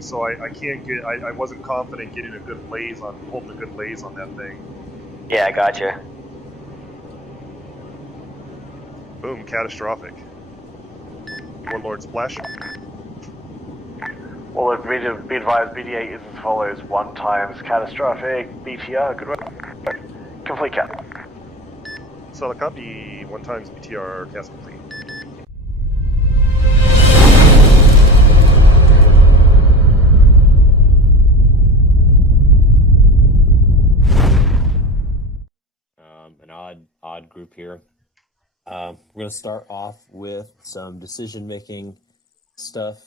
so I can't get. I wasn't confident getting a good blaze on holding a good blaze on that thing. Yeah, I gotcha. Boom! Catastrophic. Warlord splash. Well, be advised, BD8 is as follows: 1 times catastrophic, BTR, good work. Complete cap. Solid copy. 1 times BTR cast complete. An odd group here. We're going to start off with some decision-making stuff.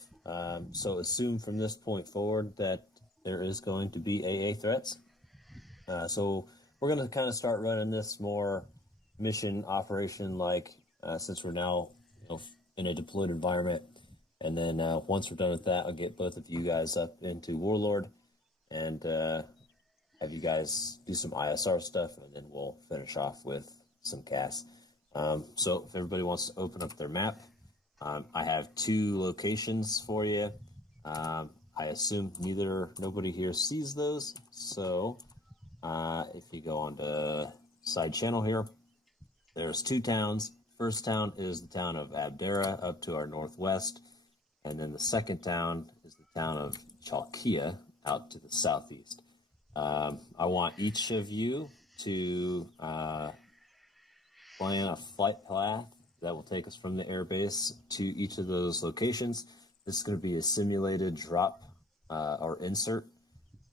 So assume from this point forward that there is going to be AA threats. So we're going to kind of start running this more mission operation like since we're now in a deployed environment. And then once we're done with that, I'll get both of you guys up into Warlord and have you guys do some ISR stuff, and then we'll finish off with some CAS. So if everybody wants to open up their map, I have 2 locations for you. I assume nobody here sees those. So if you go on to side channel here, there's 2 towns. First town is the town of Abdera up to our northwest. And then the second town is the town of Chalkia out to the southeast. I want each of you to plan a flight path that will take us from the airbase to each of those locations. This is going to be a simulated drop or insert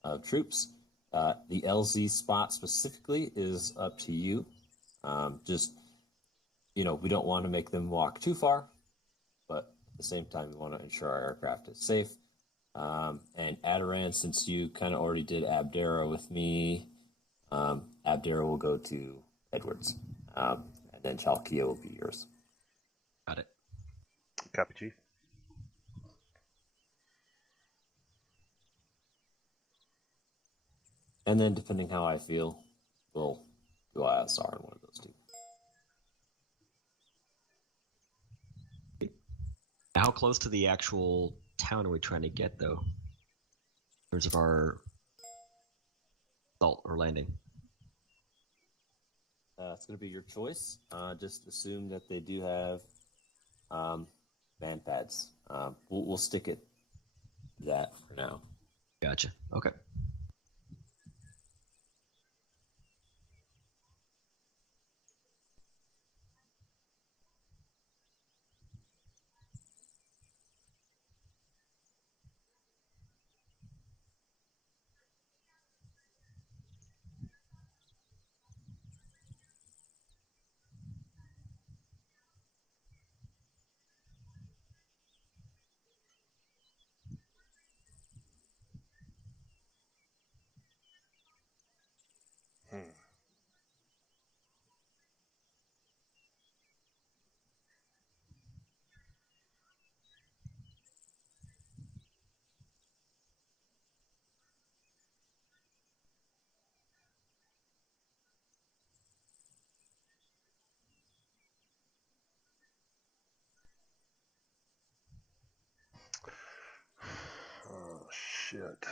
of troops. The LZ spot specifically is up to you. We don't want to make them walk too far, but at the same time, we want to ensure our aircraft is safe. And Adaran, since you kind of already did Abdera with me, Abdera will go to Edwards. And then Chalkia will be yours. Got it. Copy, Chief. And then, depending how I feel, we'll do ISR in one of those 2. How close to the actual town are we trying to get, though? In terms of our assault or landing? It's going to be your choice. Just assume that they do have man pads. We'll stick it to that for now. Gotcha. Okay. Oh, shit.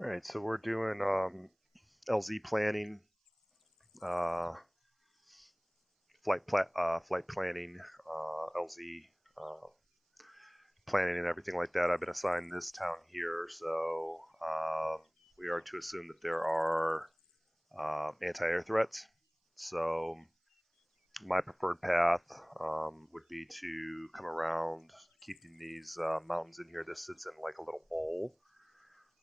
All right, so we're doing LZ planning, uh, flight planning, LZ planning, and everything like that. I've been assigned this town here, so we are to assume that there are anti-air threats. So my preferred path would be to come around, keeping these mountains in here. This sits in like a little bowl.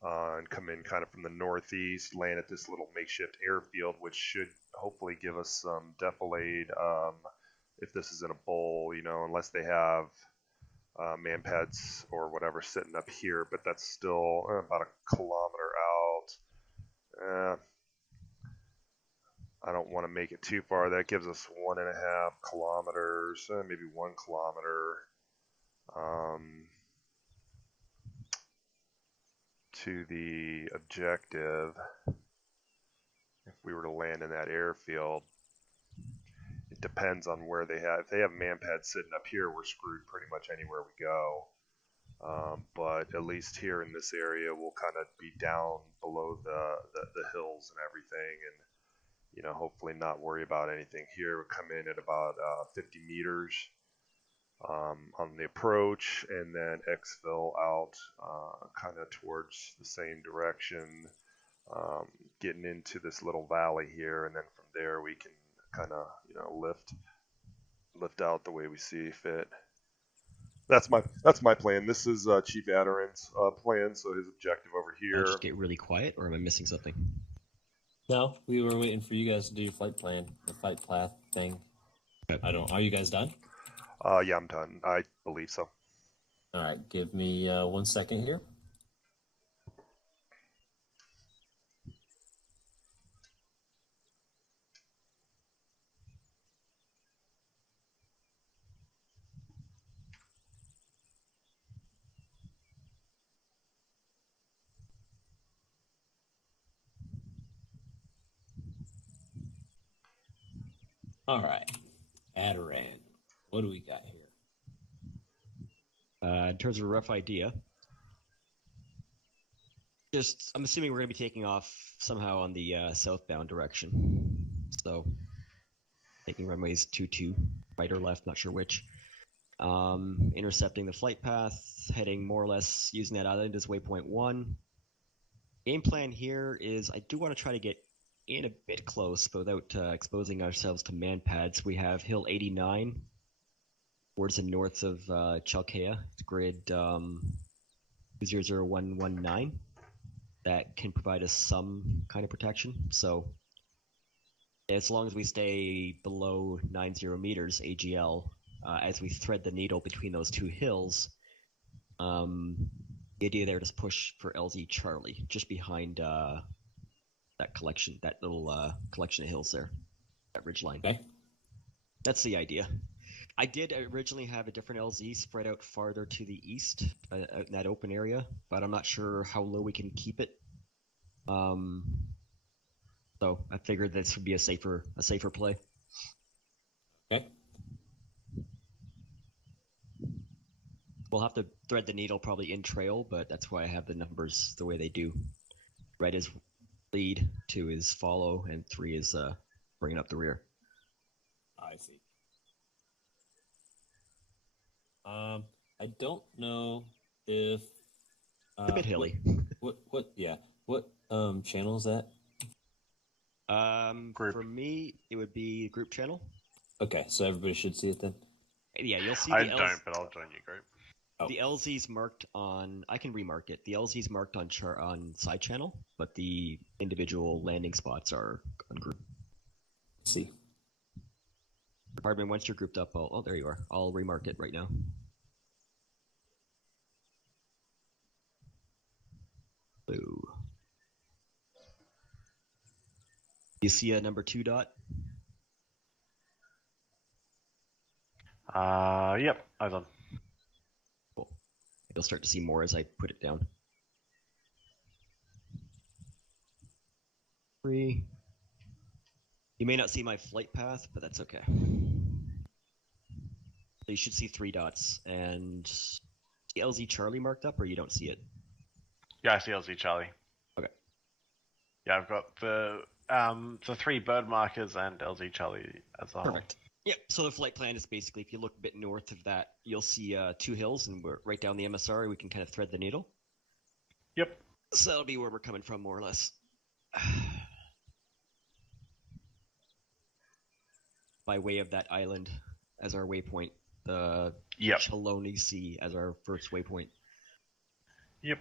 And come in kind of from the northeast, land at this little makeshift airfield, which should hopefully give us some defilade if this is in a bowl, unless they have man pads or whatever sitting up here, but that's still about a kilometer out. I don't want to make it too far. That gives us 1.5 kilometers, maybe 1 kilometer to the objective. If we were to land in that airfield, it depends on where they have. If they have man pads sitting up here, we're screwed pretty much anywhere we go. But at least here in this area, we'll kind of be down below the hills and everything, and hopefully not worry about anything here. We'll come in at about 50 meters on the approach, and then exfil out kind of towards the same direction, getting into this little valley here, and then from there we can kind of lift out the way we see fit. That's my plan. This is Chief Adaran's plan. So his objective over Did I here. just get really quiet, or am I missing something? No, we were waiting for you guys to do your flight plan, the flight path thing. Okay. Are you guys done? Yeah, I'm done. I believe so. All right, give me 1 second here. All right, Adaran, what do we got here? In terms of a rough idea, I'm assuming we're going to be taking off somehow on the southbound direction. So, taking runways 22, right or left, not sure which. Intercepting the flight path, heading more or less using that island as waypoint 1. Game plan here is I do want to try to get in a bit close, but without exposing ourselves to man pads. We have Hill 89 towards the north of Chalkea, grid 00119. That can provide us some kind of protection. So as long as we stay below 90 meters AGL, as we thread the needle between those two hills, the idea there is to push for LZ Charlie, just behind that collection, that little collection of hills there, that ridgeline. Okay. That's the idea. I did originally have a different LZ spread out farther to the east, out in that open area, but I'm not sure how low we can keep it. So I figured this would be a safer play. Okay. We'll have to thread the needle probably in trail, but that's why I have the numbers the way they do. Red is lead, 2 is follow, and 3 is bringing up the rear. I see. I don't know if It's a bit hilly. What channel is that? For me, it would be group channel. Okay, so everybody should see it then. Yeah, you'll see. I don't, but I'll join you group. Oh. The LZ's marked on. I can remark it. The LZ's marked on side channel, but the individual landing spots are on group. Let's see. Pardon me, once you're grouped up, oh, there you are. I'll remark it right now. Boo. You see a number 2 dot? Yep, eyes on. Cool. You'll start to see more as I put it down. 3. You may not see my flight path, but that's okay. So you should see 3 dots, and the LZ Charlie marked up, or you don't see it? Yeah, I see LZ Charlie. Okay. Yeah, I've got the 3 bird markers and LZ Charlie as a whole. Perfect. Yep, so the flight plan is basically, if you look a bit north of that, you'll see 2 hills, and we're right down the MSR, we can kind of thread the needle. Yep. So that'll be where we're coming from, more or less. By way of that island as our waypoint. The Chaloni Sea as our first waypoint. Yep.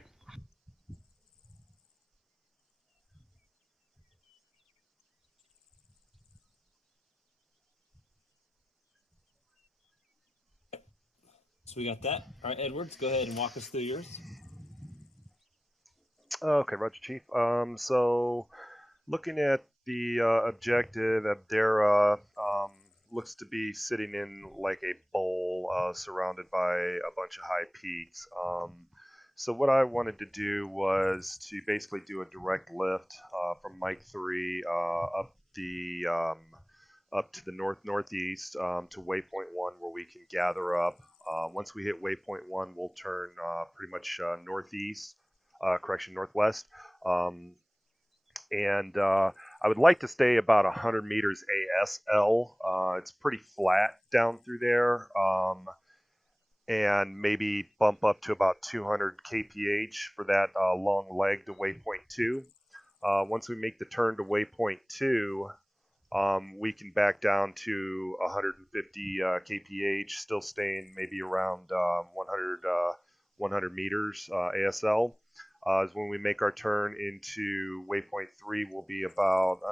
So we got that. All right, Edwards, go ahead and walk us through yours. Okay, Roger, Chief. So looking at the objective, Abdera looks to be sitting in like a bowl surrounded by a bunch of high peaks. So what I wanted to do was to basically do a direct lift from Mike 3 up to the northeast to waypoint 1, where we can gather up. Once we hit waypoint 1, we'll turn pretty much northwest. And I would like to stay about 100 meters ASL. It's pretty flat down through there. And maybe bump up to about 200 kph for that long leg to waypoint 2. Once we make the turn to waypoint 2, we can back down to 150 kph, still staying maybe around 100 meters ASL. Is when we make our turn into waypoint 3, we'll be about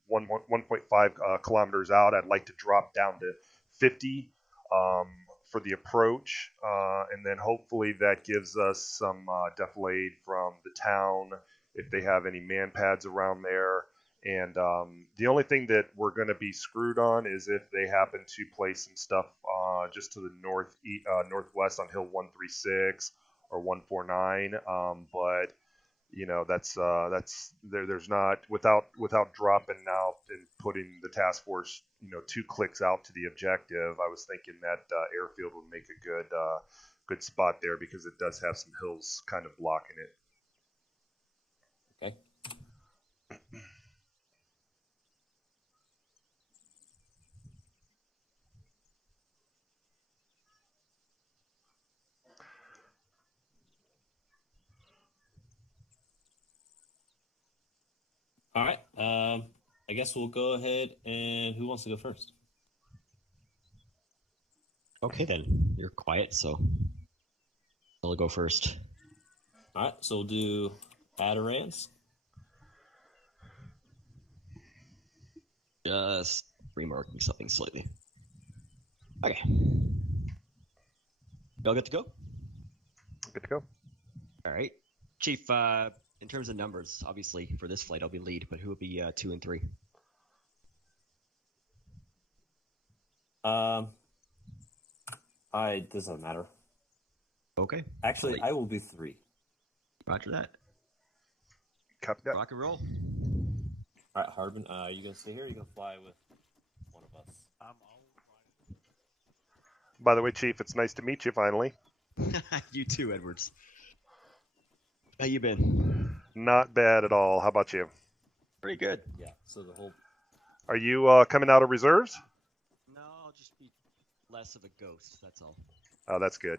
1.5 kilometers out. I'd like to drop down to 50 for the approach, and then hopefully that gives us some defilade from the town if they have any man pads around there. And the only thing that we're going to be screwed on is if they happen to place some stuff just to the northwest on Hill 136 or 149. But you know, that's there's not, without dropping out and putting the task force 2 clicks out to the objective. I was thinking that airfield would make a good spot there because it does have some hills kind of blocking it. Okay. All right. I guess we'll go ahead and who wants to go first? Okay, then. You're quiet, so I'll go first. All right, so we'll do Adirance. Just remarking something slightly. Okay. Y'all good to go? Good to go. All right. Chief, in terms of numbers, obviously, for this flight, I'll be lead, but who will be 2 and 3? It doesn't matter. Okay. Actually, I will be 3. Roger that. Copy that. Rock and roll. All right, Harbin, are you going to stay here or are you going to fly with one of us? By the way, Chief, it's nice to meet you finally. You too, Edwards. How you been? Not bad at all. How about you? Pretty good. Yeah, so the whole... Are you coming out of reserves? No, I'll just be less of a ghost, that's all. Oh, that's good.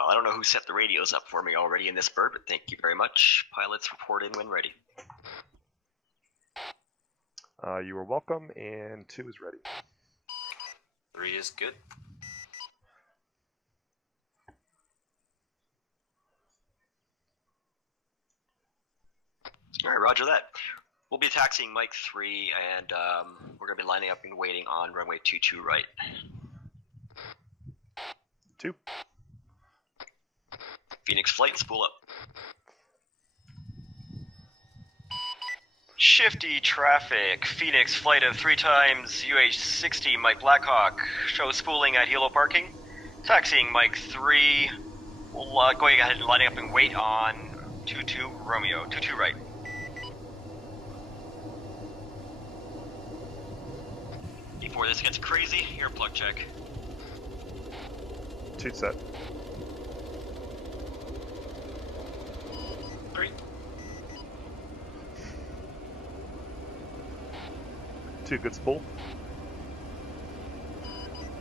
I don't know who set the radios up for me already in this bird, but thank you very much. Pilots report in when ready. You are welcome, and 2 is ready. 3 is good. All right, roger that. We'll be taxiing Mike 3, and we're going to be lining up and waiting on runway 22 right. 2. Phoenix flight, spool up. Shifty traffic. Phoenix flight of 3 times UH-60 Mike Blackhawk. Show spooling at Hilo parking. Taxiing Mike 3. Going ahead and lining up and wait on 22 Romeo. 22 right. Before this gets crazy, earplug check. 2 set. 3. 2 good spool.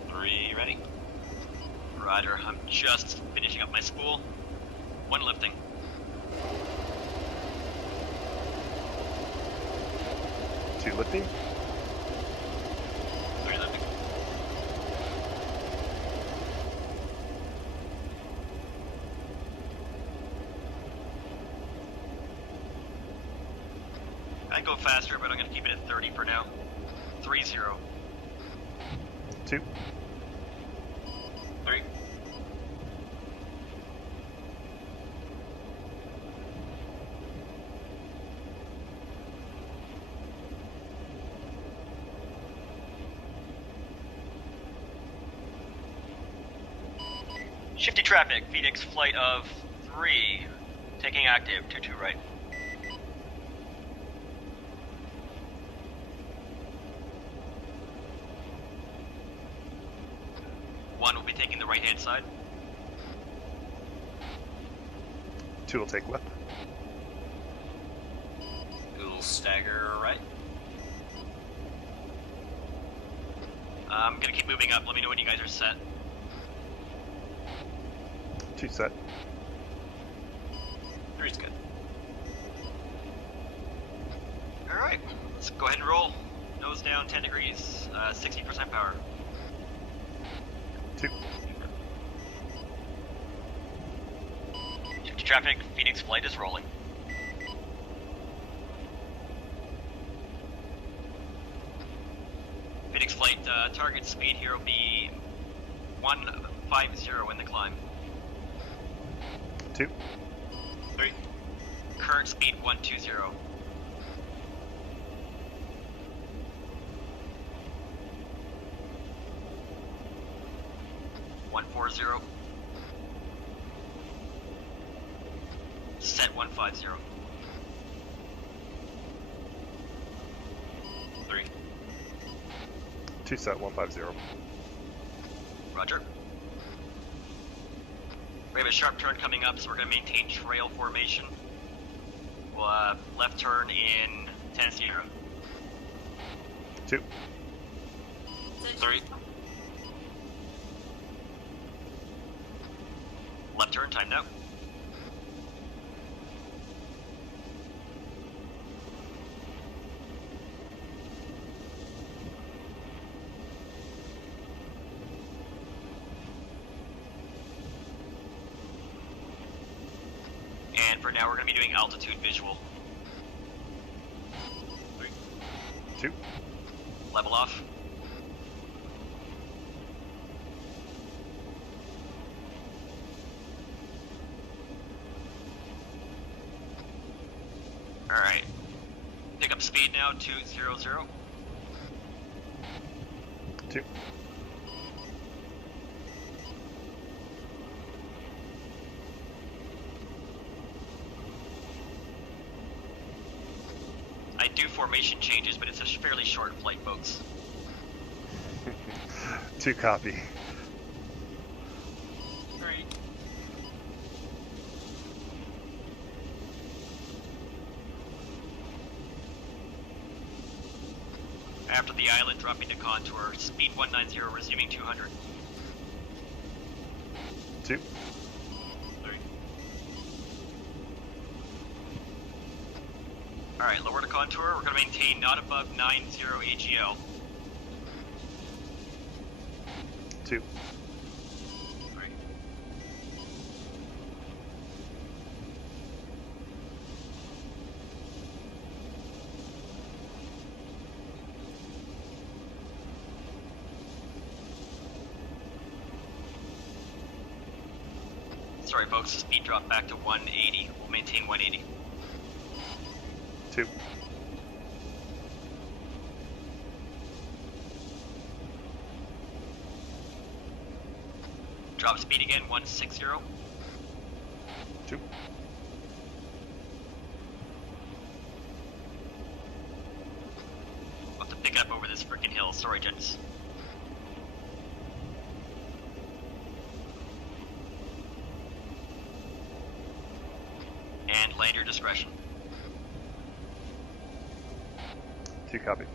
3 ready. Roger, I'm just finishing up my spool. 1 lifting. 2 lifting. 3 lifting. I'd go faster, but I'm going to keep it at 30 for now. 3-0. 2. 3. 50 traffic, Phoenix flight of 3, taking active, 22 right. One will be taking the right-hand side. 2 will take left. We'll stagger right. I'm gonna keep moving up. Let me know when you guys are set. 2 set. 3's good. Alright, let's go ahead and roll. Nose down 10 degrees, 60% power. 2. 50 traffic, Phoenix flight is rolling. Phoenix flight, target speed here will be 150 in the climb. 2. 3. Current speed 120. 140. Set 150. 3. 2 set 150. Roger. We have a sharp turn coming up, so we're going to maintain trail formation. We'll left turn in 10-0. 2. 3. Left turn, time now. And for now, we're going to be doing altitude visual. 2. Level off. Alright. Pick up speed now, 200. 2. I do formation changes, but it's a fairly short flight, folks. 2 copy. 3. After the island, dropping to contour, speed 190, resuming 200. 2. 3. Alright, lower to contour, we're going to maintain not above 90 AGL. 2. 3. Sorry folks, speed drop back to 180. We'll maintain 180. 2. Drop speed again, 160. 2. We'll have to pick up over this freaking hill. Sorry, gents. And land your discretion. 2 copy.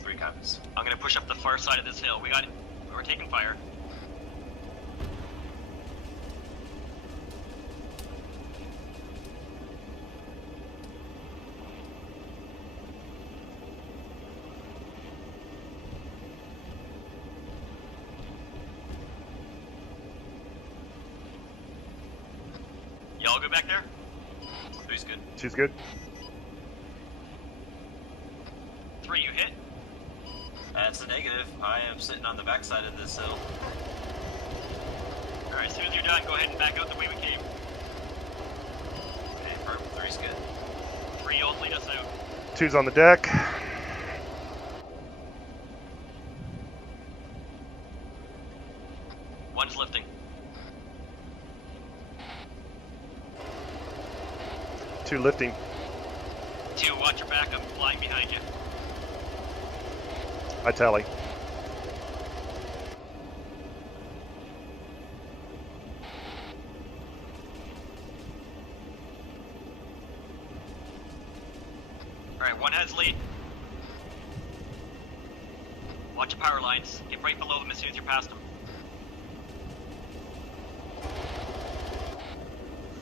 3 copies. I'm gonna push up the far side of this hill. We're taking fire. Y'all go back there? 3's good. 2's good. 3, you hit. That's a negative. I am sitting on the backside of this hill. Alright, as soon as you're done, go ahead and back out the way we came. Okay, perfect. 3's good. 3, y'all lead us out. 2's on the deck. One's lifting. 2 lifting. 2, watch your back. I'm flying behind you. I tally. Alright, 1 has lead. Watch your power lines. Get right below them as soon as you're past them.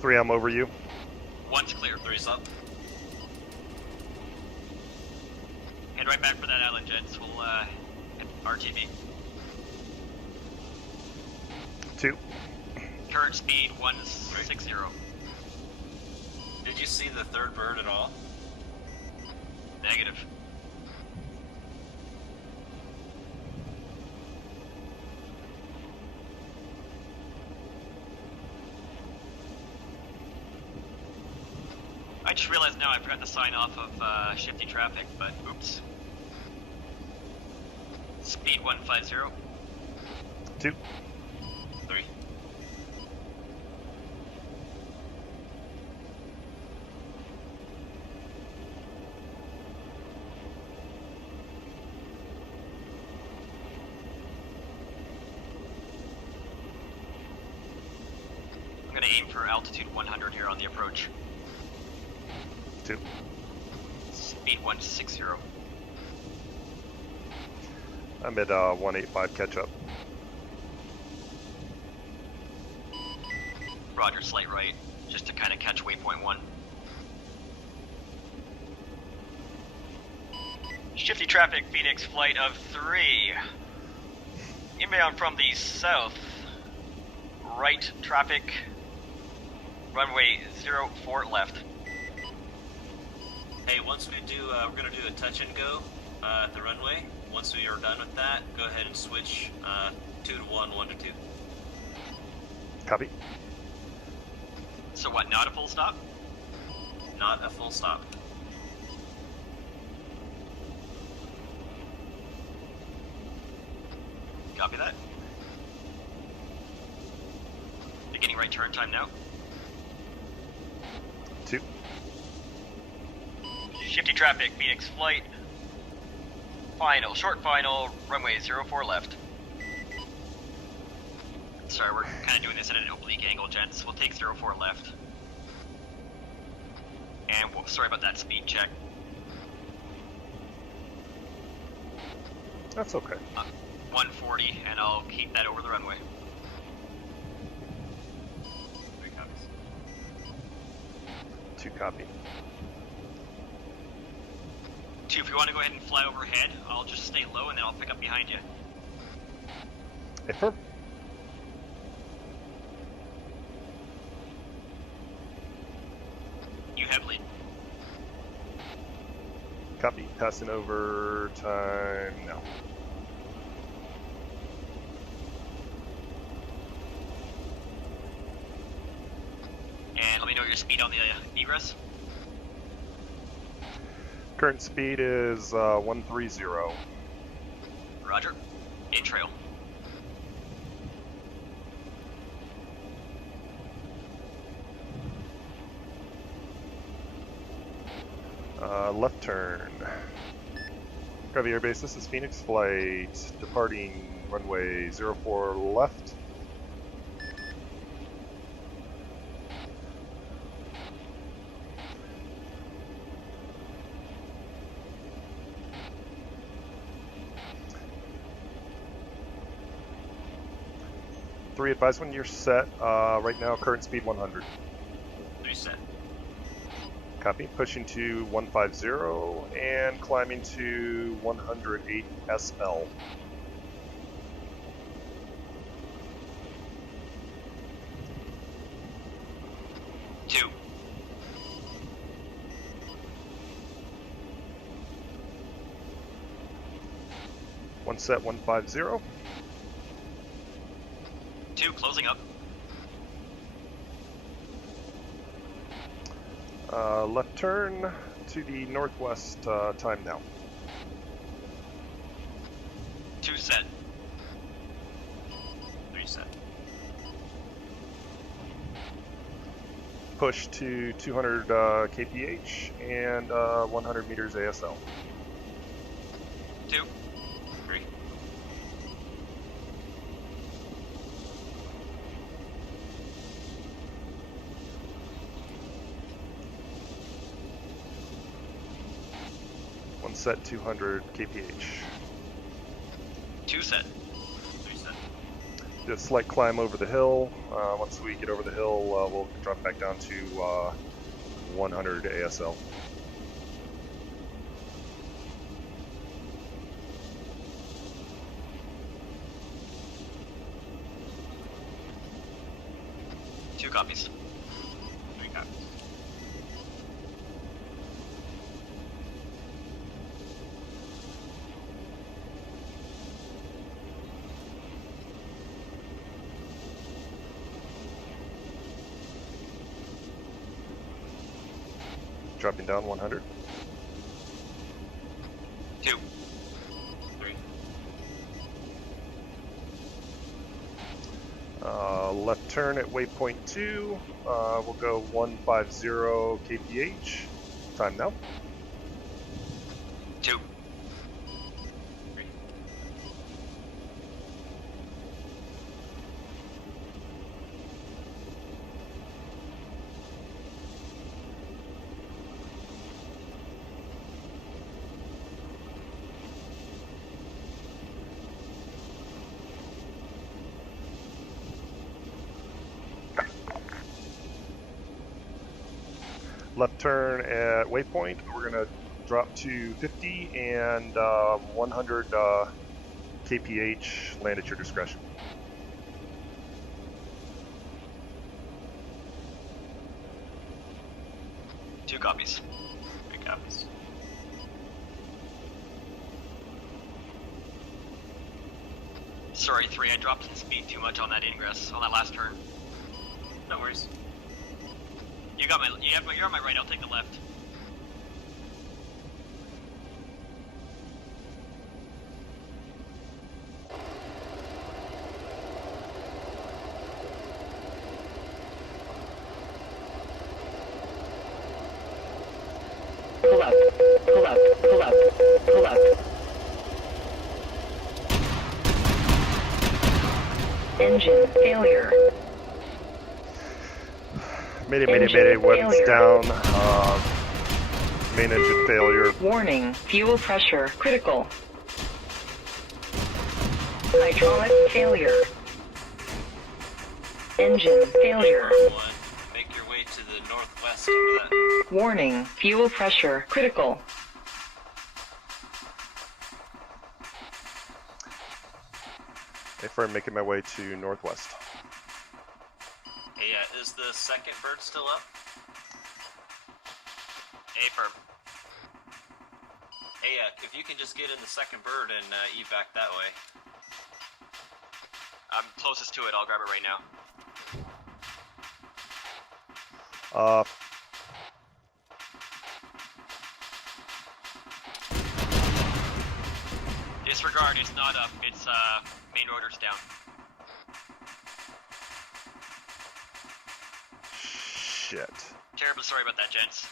3, I'm over you. 1's clear. 3's up. Head right back for that island, gents. We'll hit RTV. 2. Current speed 160. Did you see the third bird at all? Negative. I just realized now I forgot to sign off of shifty traffic, but oops. Speed 150. 2. aim for altitude 100 here on the approach. 2. Speed 160. I'm at 185 catch up. Roger, slight right, just to kind of catch waypoint 1. Shifty traffic, Phoenix flight of 3. Inbound from the south. Right traffic. Runway 04 left. Hey, once we do, we're gonna do a touch and go at the runway. Once we are done with that, go ahead and switch 2 to 1, 1 to 2. Copy. So what, not a full stop? Not a full stop. Copy that. Beginning right turn time now. 2. Shifty traffic, Phoenix flight. Final, short final, runway 04 left. Sorry, we're kind of doing this at an oblique angle, gents. We'll take 04 left. And sorry about that speed check. That's okay. 140, and I'll keep that over the runway. 3 copies. 2 copy. 2, if you want to go ahead and fly overhead, I'll just stay low and then I'll pick up behind you. Affirm. You have lead. Copy. Passing over time now. And let me know your speed on the egress. Current speed is 130. Roger. In trail. Left turn. Gravity Air Base, this is Phoenix Flight, departing runway 04 left. Three, advise when you're set. Right now, current speed 100. 3 set. Copy. Pushing to 150 and climbing to 108 SL. Two. One set 150. 2, closing up. Left turn to the northwest, time now. 2 set. 3 set. Push to 200 kph and 100 meters ASL. 2. 3. One set 200 kph. 2 set. 3 set. Do a slight climb over the hill. Once we get over the hill, we'll drop back down to 100 ASL. Two copies. 3 copies. Dropping down 100. 2. 3. Left turn at waypoint 2. We'll go 150 kph. Time now. 2. 3. Left turn at waypoint. We're gonna drop to 50 and 100 kph. Land at your discretion. Two copies. Three copies. Sorry, 3, I dropped the speed too much on that ingress, on that last turn. No worries. You're on my right, I'll take the left. Pull up, pull up, pull up, pull up. Engine failure. Mayday, weapons down. Main engine failure. Warning, fuel pressure critical. Hydraulic failure. Engine failure. One, make your way to the northwest of that. Warning, fuel pressure critical. Affirm, making my way to northwest. Hey, is the second bird still up? Affirm. Hey, if you can just get in the second bird and evac that way. I'm closest to it, I'll grab it right now. Disregard, it's not up, it's main rotor's down. Shit. Terribly sorry about that, gents.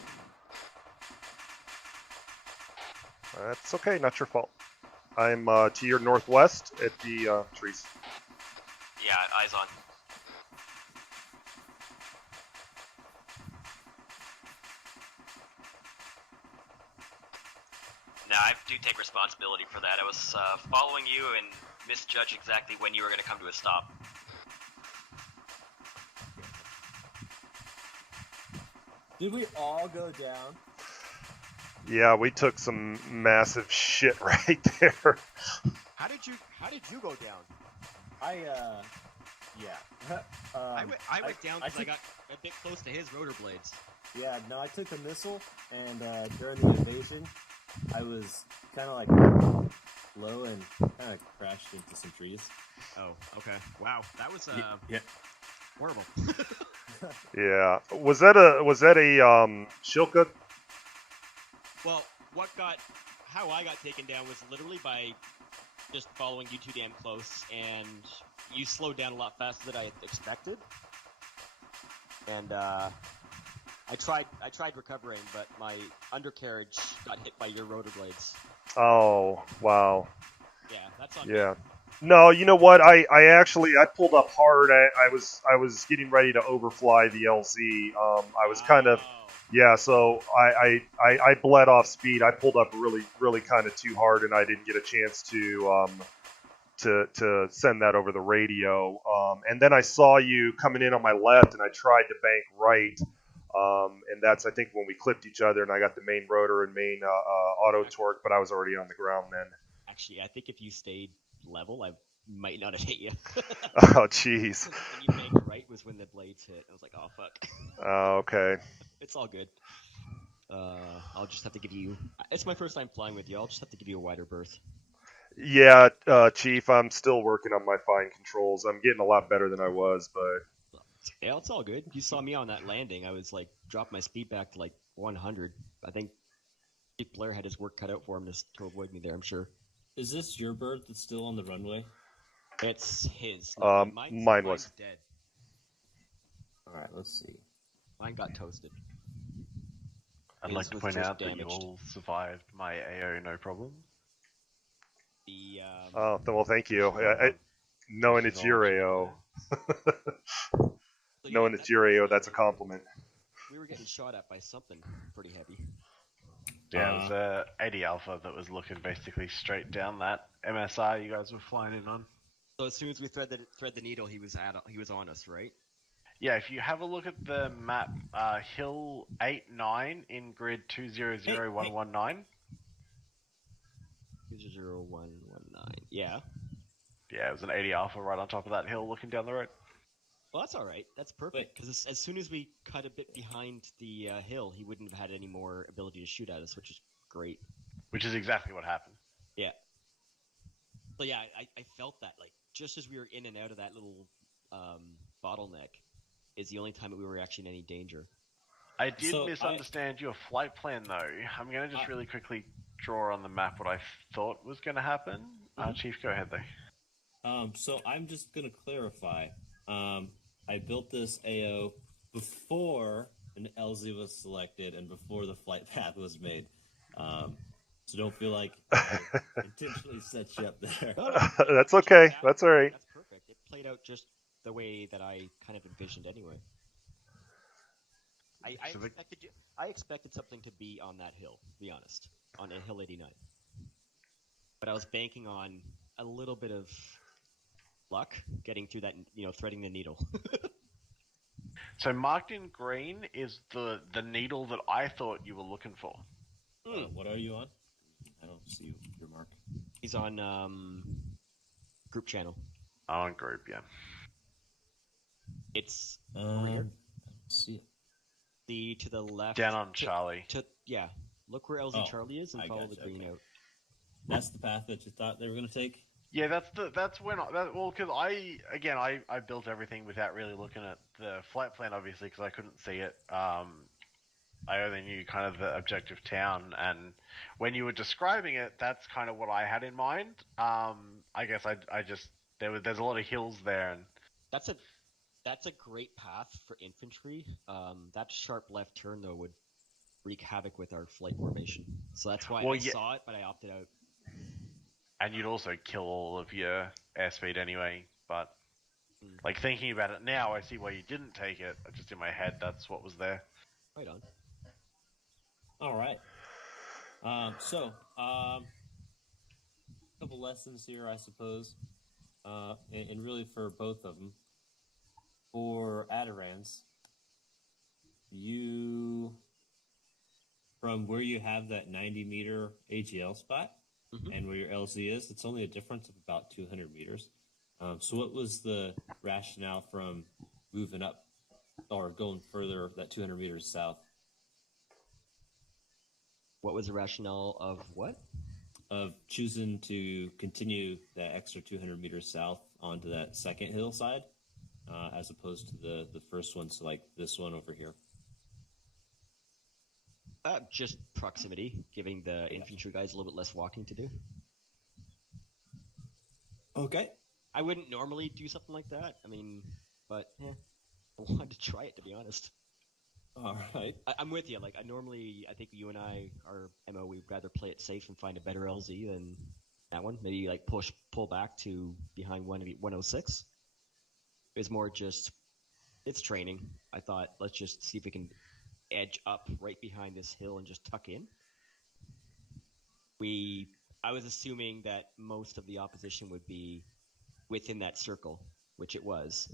That's okay, not your fault. I'm to your northwest at the trees. Yeah, eyes on. Nah, I do take responsibility for that. I was following you and misjudged exactly when you were going to come to a stop. Did we all go down? Yeah, we took some massive shit right there. How did you go down? Yeah. I went down because I took- got a bit close to his rotor blades. Yeah, no, I took the missile, and during the invasion, I was kind of like low and kind of crashed into some trees. Oh, okay. Wow, that was Yeah. horrible. Yeah. Was that a Shilka? Well, how I got taken down was literally by just following you too damn close, and you slowed down a lot faster than I expected. And I tried recovering, but my undercarriage got hit by your rotor blades. Oh, wow. Yeah, that's on Yeah. No, you know what? I pulled up hard. I was getting ready to overfly the LZ. I was kind of. Yeah, so I bled off speed. I pulled up really kind of too hard, and I didn't get a chance to send that over the radio. And then I saw you coming in on my left, and I tried to bank right. And that's, I think, when we clipped each other, and I got the main rotor and main auto torque, but I was already on the ground then. Actually, I think if you stayed level, I might not have hit you. Oh, jeez. When you banked right was when the blades hit. I was like, oh, fuck. Oh, okay. It's all good. I'll just have to give you... It's my first time flying with you. I'll just have to give you a wider berth. Yeah, Chief, I'm still working on my fine controls. I'm getting a lot better than I was, but... Yeah, it's all good. You saw me on that landing. I was like, dropped my speed back to like 100. I think Chief Blair had his work cut out for him to avoid me there, I'm sure. Is this your bird that's still on the runway? It's his. No, mine mine's was. dead. Alright, let's see. Mine got toasted. I'd His like to was point just out that you damaged. all survived my AO no problem. The, Oh, well, thank you. Knowing it's your AO. so Knowing yeah, it's your AO, that's a compliment. We were getting shot at by something pretty heavy. Yeah, it was a 80 Alpha that was looking basically straight down that MSI you guys were flying in on. So as soon as we thread the needle, he was on us, right? Yeah, if you have a look at the map, Hill 8-9 in grid 200119. 20119. Yeah. Yeah, it was an 80 Alpha right on top of that hill looking down the road. Well, that's all right. That's perfect because as soon as we cut a bit behind the hill, he wouldn't have had any more ability to shoot at us, which is great. Which is exactly what happened. Yeah. So yeah, I felt that like just as we were in and out of that little bottleneck is the only time that we were actually in any danger. I did misunderstand your flight plan though. I'm going to just really quickly draw on the map what I thought was going to happen. Chief, go ahead though. So I'm just going to clarify. I built this AO before an LZ was selected and before the flight path was made. So don't feel like I intentionally set you up there. That's okay. That's all right. That's perfect. It played out just the way that I kind of envisioned anyway. I expected something to be on that hill, to be honest, on a Hill 89. But I was banking on a little bit of luck getting through that, threading the needle. So marked in green is the needle that I thought you were looking for. What are you on? I don't see your mark. He's on group channel. On group, yeah. It's over here. I don't see it. To the left. Down on Charlie. Yeah. Look where LZ Charlie is and follow the green out. That's the path that you thought they were going to take? Yeah, that's when because I built everything without really looking at the flight plan, obviously, because I couldn't see it. I only knew kind of the objective town, and when you were describing it, that's kind of what I had in mind. I guess I just there's a lot of hills there, and that's a great path for infantry. That sharp left turn though would wreak havoc with our flight formation, so that's why I saw it, but I opted out. And you'd also kill all of your airspeed anyway, but like thinking about it now, I see why you didn't take it. Just in my head, that's what was there. Right on. All right. So, a couple lessons here, I suppose, and really for both of them. For Adirans, from where you have that 90-meter AGL spot, and where your LZ is, it's only a difference of about 200 meters. So what was the rationale from moving up or going further that 200 meters south? What was the rationale of what? Of choosing to continue that extra 200 meters south onto that second hillside, as opposed to the first one, so like this one over here. Just proximity, giving the infantry guys a little bit less walking to do. Okay. I wouldn't normally do something like that. I mean, but I wanted to try it, to be honest. All right. I'm with you. Like, I think you and I, our MO, we'd rather play it safe and find a better LZ than that one. Maybe like pull back to behind 106. It was more just, it's training. I thought, let's just see if we can edge up right behind this hill and just tuck in. I was assuming that most of the opposition would be within that circle, which it was,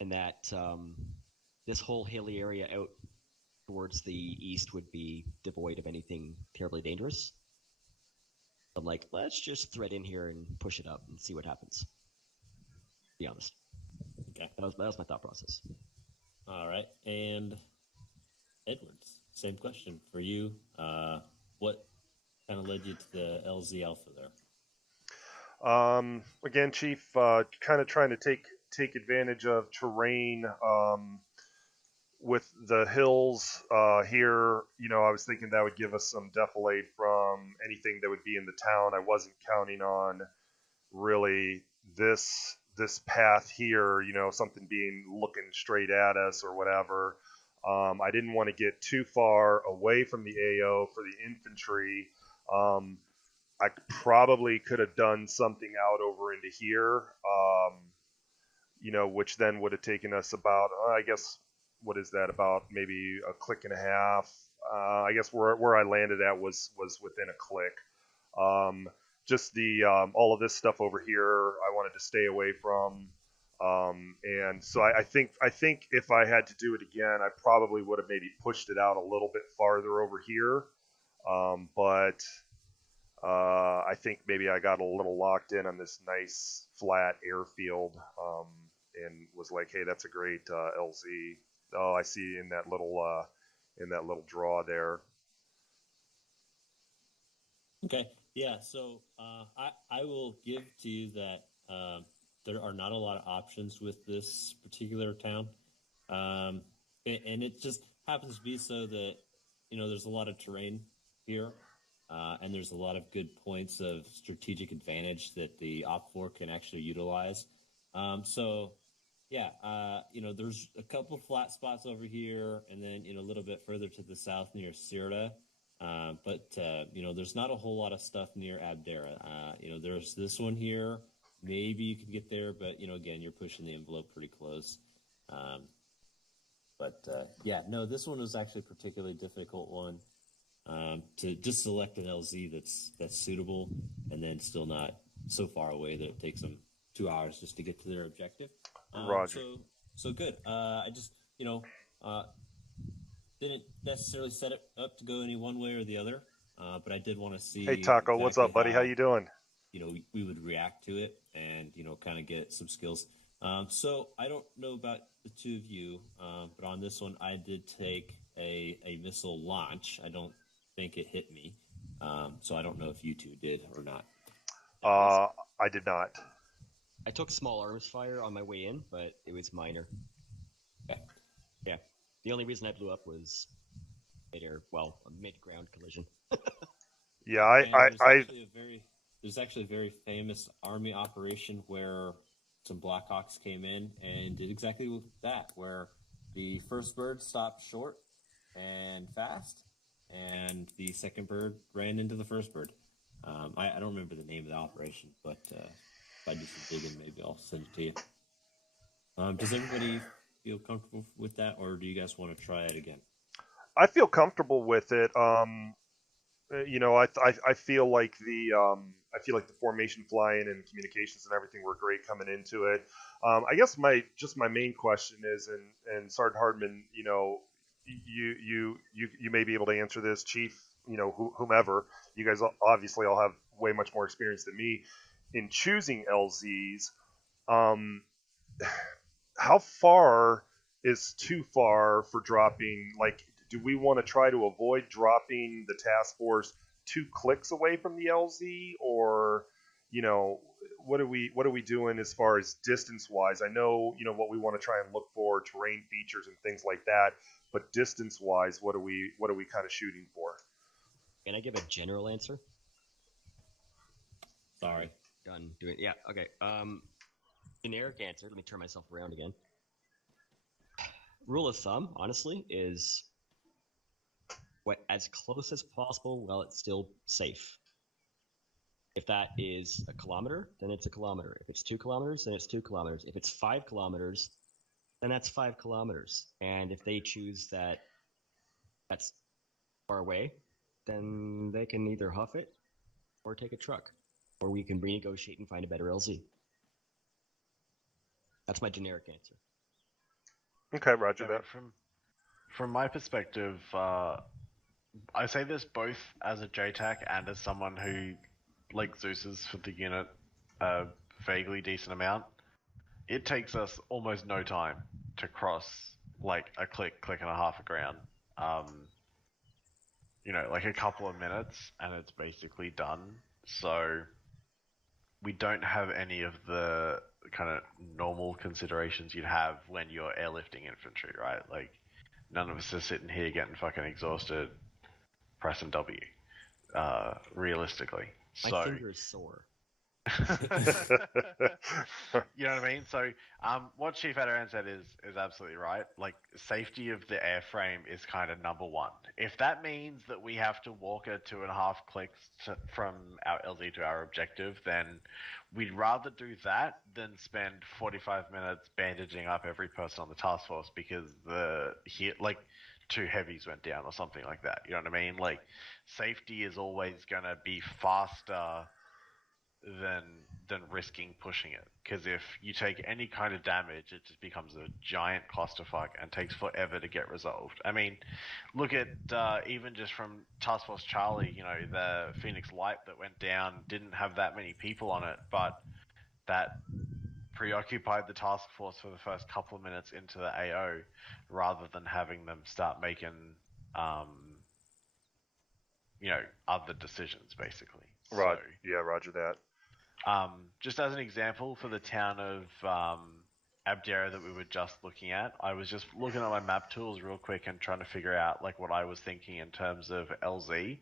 and that this whole hilly area out towards the east would be devoid of anything terribly dangerous. I'm like, let's just thread in here and push it up and see what happens. To be honest. Okay. That was my thought process. All right. And Edwards, same question for you. What kind of led you to the LZ Alpha there? Again, Chief, kind of trying to take advantage of terrain with the hills here. I was thinking that would give us some defilade from anything that would be in the town. I wasn't counting on really this path here, something looking straight at us or whatever. I didn't want to get too far away from the AO for the infantry. I probably could have done something out over into here, which then would have taken us about, I guess, what is that, about maybe a click and a half. I guess where I landed at was within a click. Just all of this stuff over here, I wanted to stay away from. And so I think if I had to do it again, I probably would have maybe pushed it out a little bit farther over here. But I think maybe I got a little locked in on this nice flat airfield, and was like, hey, that's a great LZ. Oh, I see in that little draw there. Okay. Yeah. So I will give to you that there are not a lot of options with this particular town, and it just happens to be so that there's a lot of terrain here, and there's a lot of good points of strategic advantage that the Op 4 can actually utilize. So yeah, there's a couple flat spots over here, and then a little bit further to the south near Sirta. But there's not a whole lot of stuff near Abdera. There's this one here. Maybe you could get there, but again, you're pushing the envelope pretty close. Yeah, no, this one was actually a particularly difficult one to just select an LZ that's suitable, and then still not so far away that it takes them 2 hours just to get to their objective. Roger. So good. I just didn't necessarily set it up to go any one way or the other, but I did want to see. Hey Taco, what's up, buddy? How you doing? We would react to it and kind of get some skills. So I don't know about the two of you, but on this one I did take a missile launch. I don't think it hit me, so I don't know if you two did or not. I did not. I took small arms fire on my way in, but it was minor. Okay. Yeah. The only reason I blew up was a mid-ground collision. Yeah, there's actually a very famous Army operation where some Blackhawks came in and did exactly that, where the first bird stopped short and fast, and the second bird ran into the first bird. I don't remember the name of the operation, but if I do some digging, maybe I'll send it to you. Does everybody feel comfortable with that, or do you guys want to try it again? I feel comfortable with it. I feel like the formation flying and communications and everything were great coming into it. I guess my main question is, and Sergeant Hardman, you may be able to answer this, Chief, whomever. You guys obviously all have way much more experience than me in choosing LZs. How far is too far for dropping? Like, do we want to try to avoid dropping the task force 2 clicks away from the LZ, or what are we doing as far as distance wise? I know what we want to try and look for, terrain features and things like that, but distance wise, what are we kind of shooting for? Can I give a general answer? Sorry. Done doing. Yeah. Okay. Generic answer. Let me turn myself around again. Rule of thumb, honestly, is as close as possible while it's still safe. If that is a kilometer, then it's a kilometer. If it's 2 kilometers, then it's 2 kilometers. If it's 5 kilometers, then that's 5 kilometers. And if they choose that's far away, then they can either huff it or take a truck, or we can renegotiate and find a better LZ. That's my generic answer. Okay, Roger that. From my perspective, I say this both as a JTAC and as someone who, like Zeus's for the unit, a vaguely decent amount. It takes us almost no time to cross like a click and a half of ground. Like a couple of minutes and it's basically done. So we don't have any of the kind of normal considerations you'd have when you're airlifting infantry, right? Like, none of us are sitting here getting fucking exhausted pressing W, realistically. My finger is sore. You know what I mean? So, what Chief Adaran said is absolutely right. Like, safety of the airframe is kind of number one. If that means that we have to walk a 2.5 clicks from our LZ to our objective, then we'd rather do that than spend 45 minutes bandaging up every person on the task force because like 2 heavies went down or something like that. You know what I mean? Like, safety is always gonna be faster than risking pushing it. Because if you take any kind of damage, it just becomes a giant clusterfuck and takes forever to get resolved. I mean, look at even just from Task Force Charlie, you know, the Phoenix Light that went down didn't have that many people on it, but that preoccupied the task force for the first couple of minutes into the AO rather than having them start making, other decisions, basically. Roger that. Just as an example, for the town of Abdera that we were just looking at, I was just looking at my map tools real quick and trying to figure out like what I was thinking in terms of LZ.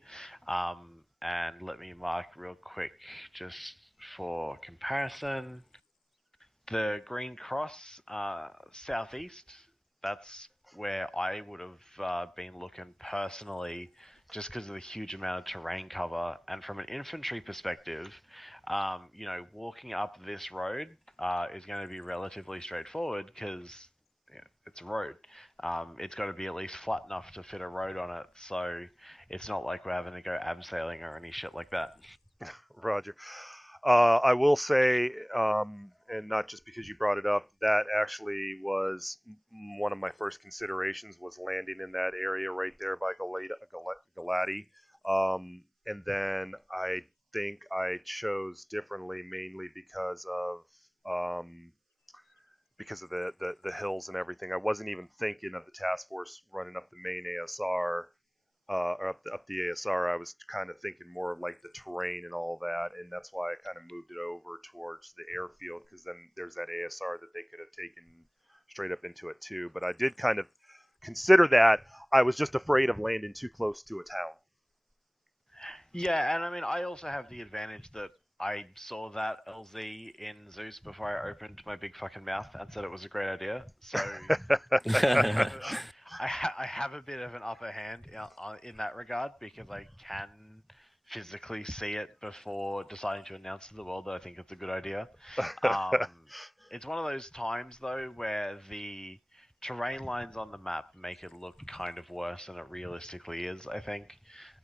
And let me mark real quick just for comparison. The Green Cross, southeast, that's where I would have been looking personally, just because of the huge amount of terrain cover. And from an infantry perspective, walking up this road is going to be relatively straightforward because it's a road. It's got to be at least flat enough to fit a road on it, so it's not like we're having to go abseiling or any shit like that. Roger. I will say, and not just because you brought it up, that actually was one of my first considerations, was landing in that area right there by Galati. And then I think I chose differently mainly because of the hills and everything. I wasn't even thinking of the task force running up the main ASR. Or up the ASR, I was kind of thinking more of like the terrain and all that, and that's why I kind of moved it over towards the airfield, because then there's that ASR that they could have taken straight up into it too. But I did kind of consider that. I was just afraid of landing too close to a town. Yeah, and I mean, I also have the advantage that I saw that LZ in Zeus before I opened my big fucking mouth and said it was a great idea. So I have a bit of an upper hand in that regard, because I can physically see it before deciding to announce to the world that I think it's a good idea. It's one of those times, though, where the terrain lines on the map make it look kind of worse than it realistically is, I think.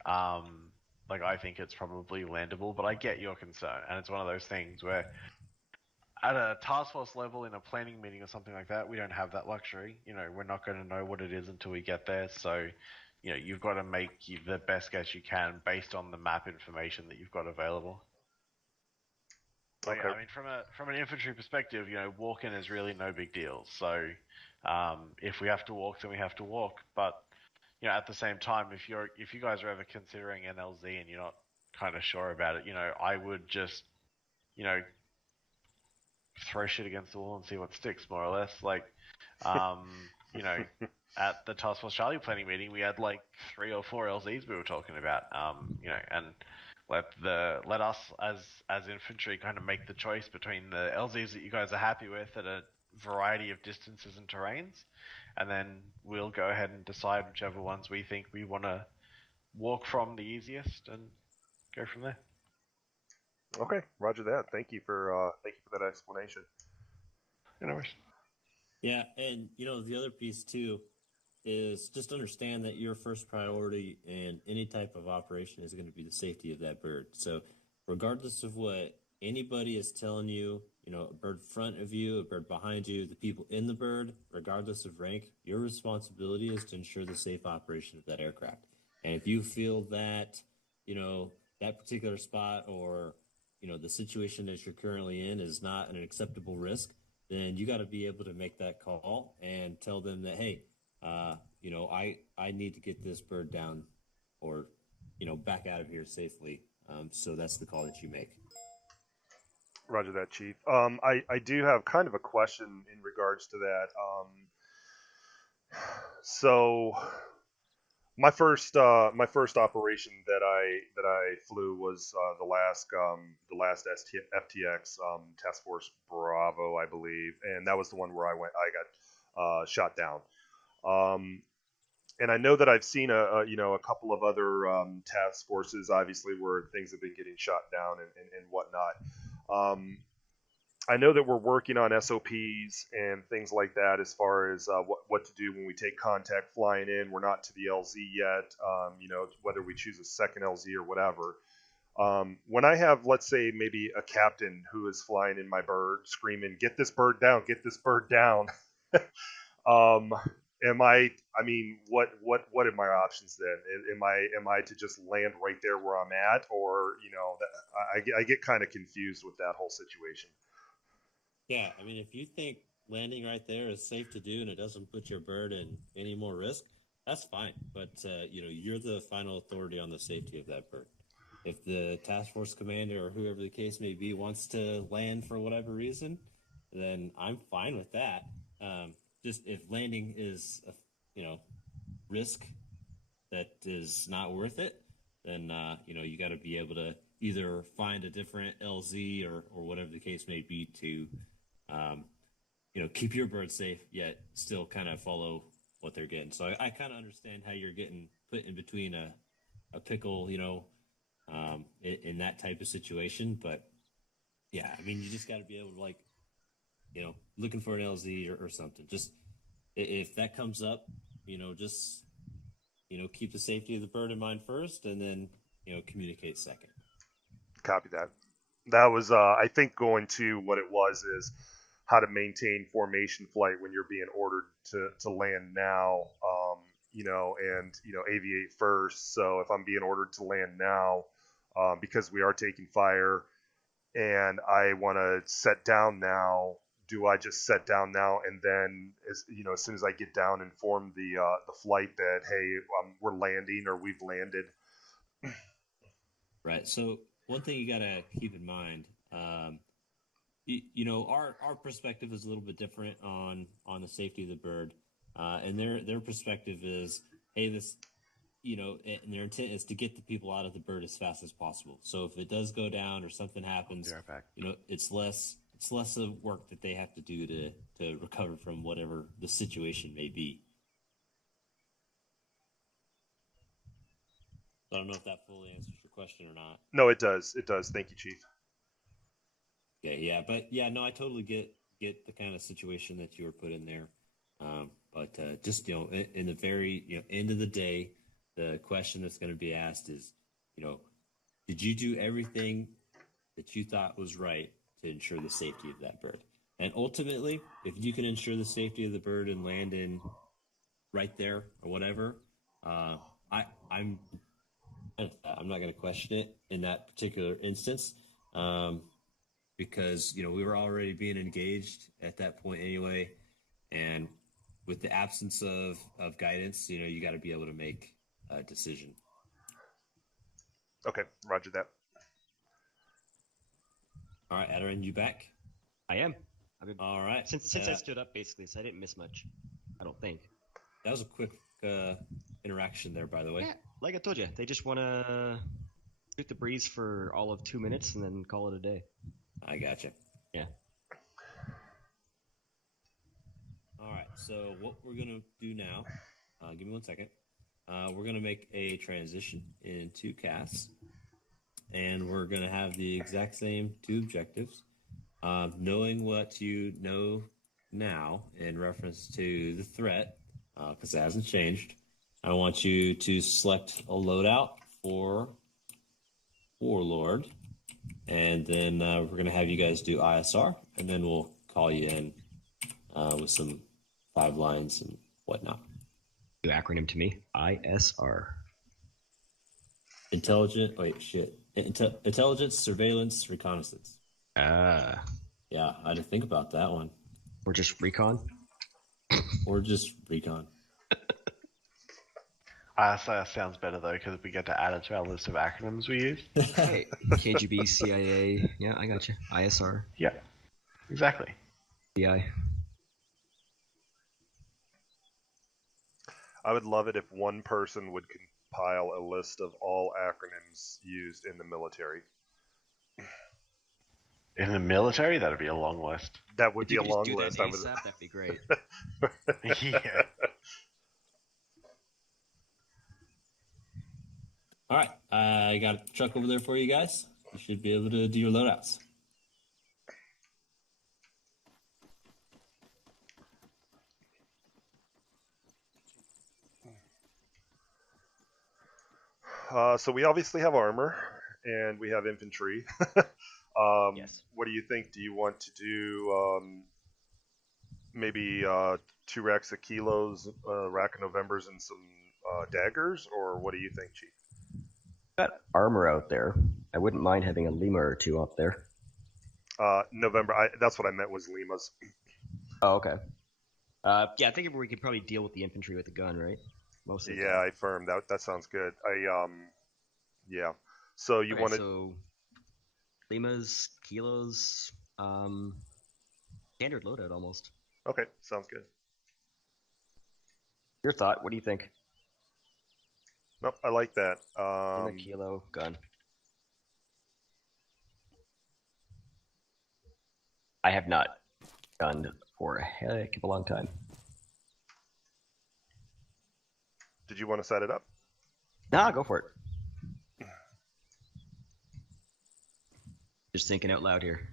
I think it's probably landable, but I get your concern, and it's one of those things where at a task force level in a planning meeting or something like that, we don't have that luxury. We're not going to know what it is until we get there. So, you've got to make the best guess you can based on the map information that you've got available. Okay. I mean, from an infantry perspective, walking is really no big deal. So, if we have to walk, then we have to walk. But at the same time, if you guys are ever considering NLZ and you're not kind of sure about it, I would just, throw shit against the wall and see what sticks, more or less. At the Task Force Charlie planning meeting, we had like 3 or 4 LZs we were talking about, and let us as infantry kind of make the choice between the LZs that you guys are happy with at a variety of distances and terrains, and then we'll go ahead and decide whichever ones we think we want to walk from the easiest and go from there. Okay, roger that. Thank you for that explanation. Anyways. Yeah, and the other piece too is just understand that your first priority in any type of operation is going to be the safety of that bird. So regardless of what anybody is telling you, a bird in front of you, a bird behind you, the people in the bird, regardless of rank, your responsibility is to ensure the safe operation of that aircraft. And if you feel that, that particular spot or, the situation that you're currently in is not an acceptable risk, then you got to be able to make that call and tell them that, hey, I need to get this bird down or, back out of here safely. So that's the call that you make. Roger that, Chief. I do have kind of a question in regards to that. So my first operation that I flew was the last FTX Task Force Bravo, I believe, and that was the one where I got shot down. And I know that I've seen a couple of other task forces, obviously, where things have been getting shot down and whatnot. I know that we're working on SOPs and things like that as far as what to do when we take contact flying in. We're not to the LZ yet, whether we choose a second LZ or whatever. When I have, let's say, maybe a captain who is flying in my bird, screaming, "Get this bird down! Get this bird down!" um, I mean, what are my options then? Am I to just land right there where I'm at, or I get kind of confused with that whole situation. Yeah, I mean, if you think landing right there is safe to do and it doesn't put your bird in any more risk, that's fine. But you're the final authority on the safety of that bird. If the task force commander or whoever the case may be wants to land for whatever reason, then I'm fine with that. Just if landing is a risk that is not worth it, then you got to be able to either find a different LZ or whatever the case may be to keep your bird safe, yet still kind of follow what they're getting. So I kind of understand how you're getting put in between a pickle, in that type of situation. But yeah, I mean, you just got to be able to looking for an LZ or something. Just if that comes up, just keep the safety of the bird in mind first, and then communicate second. Copy that. That was, I think, going to what it was is how to maintain formation flight when you're being ordered to land now, and aviate first. So if I'm being ordered to land now, because we are taking fire, and I want to set down now, do I just set down now and then, as soon as I get down, inform the flight that, hey, we're landing or we've landed? Right. So one thing you got to keep in mind, our perspective is a little bit different on the safety of the bird, and their perspective is, hey, this, and their intent is to get the people out of the bird as fast as possible. So if it does go down or something happens, Be right back. it's less of work that they have to do to recover from whatever the situation may be. I don't know if that fully answers your question or not. No, it does. It does. Thank you, Chief. Okay, yeah, but yeah, no, I totally get the kind of situation that you were put in there. But just in the very end of the day, the question that's going to be asked is, did you do everything that you thought was right to ensure the safety of that bird? And ultimately, if you can ensure the safety of the bird and land in right there or whatever, I'm not going to question it in that particular instance, because we were already being engaged at that point anyway, and with the absence of guidance, you got to be able to make a decision. Okay, roger that. All right, Adarin, you back? I am. All right. Since I stood up, basically, so I didn't miss much. I don't think. That was a quick interaction there, by the way. Yeah, like I told you, they just want to shoot the breeze for all of 2 minutes and then call it a day. I gotcha. Yeah. All right, so what we're going to do now, give me 1 second. We're going to make a transition into CAS, and we're going to have the exact same 2 objectives. Knowing what you know now in reference to the threat, because it hasn't changed, I want you to select a loadout for Warlord, and then we're going to have you guys do ISR, and then we'll call you in with some 5 lines and whatnot. You acronym to me. ISR. Intelligence, surveillance, reconnaissance. Ah. Yeah, I had to think about that one. Or just recon? Or just recon. ISR sounds better though, because we get to add it to our list of acronyms we use. Hey, KGB, CIA. Yeah, I got you. ISR. Yeah, exactly. BI. I would love it if one person would compile a list of all acronyms used in the military. In the military, that'd be a long list. That would If be you a could just long do list. that ASAP, that'd be great. Yeah. All right, I got a truck over there for you guys. You should be able to do your loadouts. So we obviously have armor, and we have infantry. Yes. What do you think? Do you want to do maybe 2 racks of kilos, rack of Novembers, and some daggers, or what do you think, Chief? Got armor out there. I wouldn't mind having a Lima or two up there. November. That's what I meant was Limas. Oh, okay. Yeah, I think we could probably deal with the infantry with the gun, right? Most of the Yeah, time. I firmed. That sounds good. Yeah. So you Okay, want to? so Limas, kilos, standard loadout almost. Okay, sounds good. Your thought? What do you think? Nope, I like that. Lima, kilo, gun. I have not gunned for a heck of a long time. Did you want to set it up? Nah, go for it. Just thinking out loud here.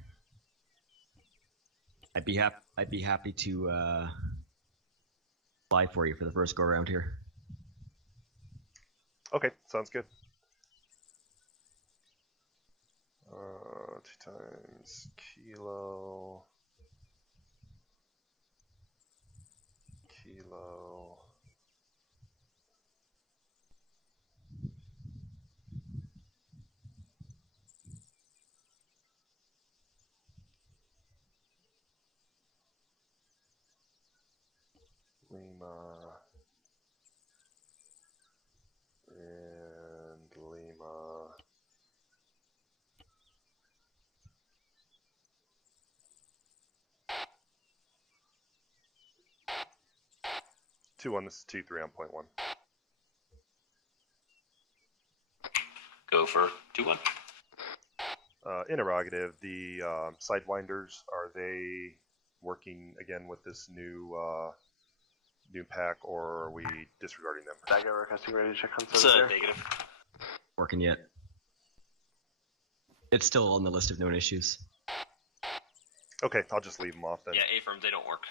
I'd be happy to fly for you for the first go around here. Okay, sounds good. 2 times kilo. Lima and Lima. Two on this is 2-3 on point 1. Go for 2-1. Interrogative. The sidewinders, are they working again with this new pack, or are we disregarding them? Dagger, requesting ready to check on It's service. negative. Working yet. It's still on the list of known issues. Okay, I'll just leave them off then. Yeah, A-firm, they don't work.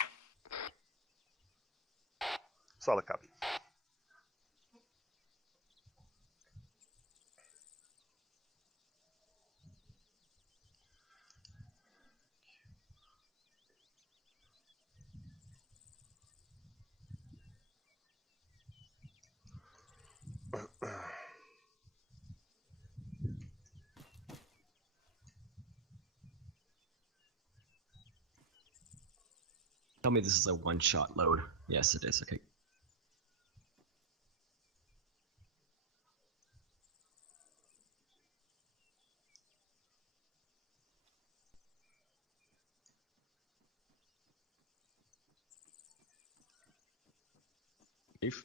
Solid copy. Tell me this is a one-shot load. Yes, it is. Okay. Chief?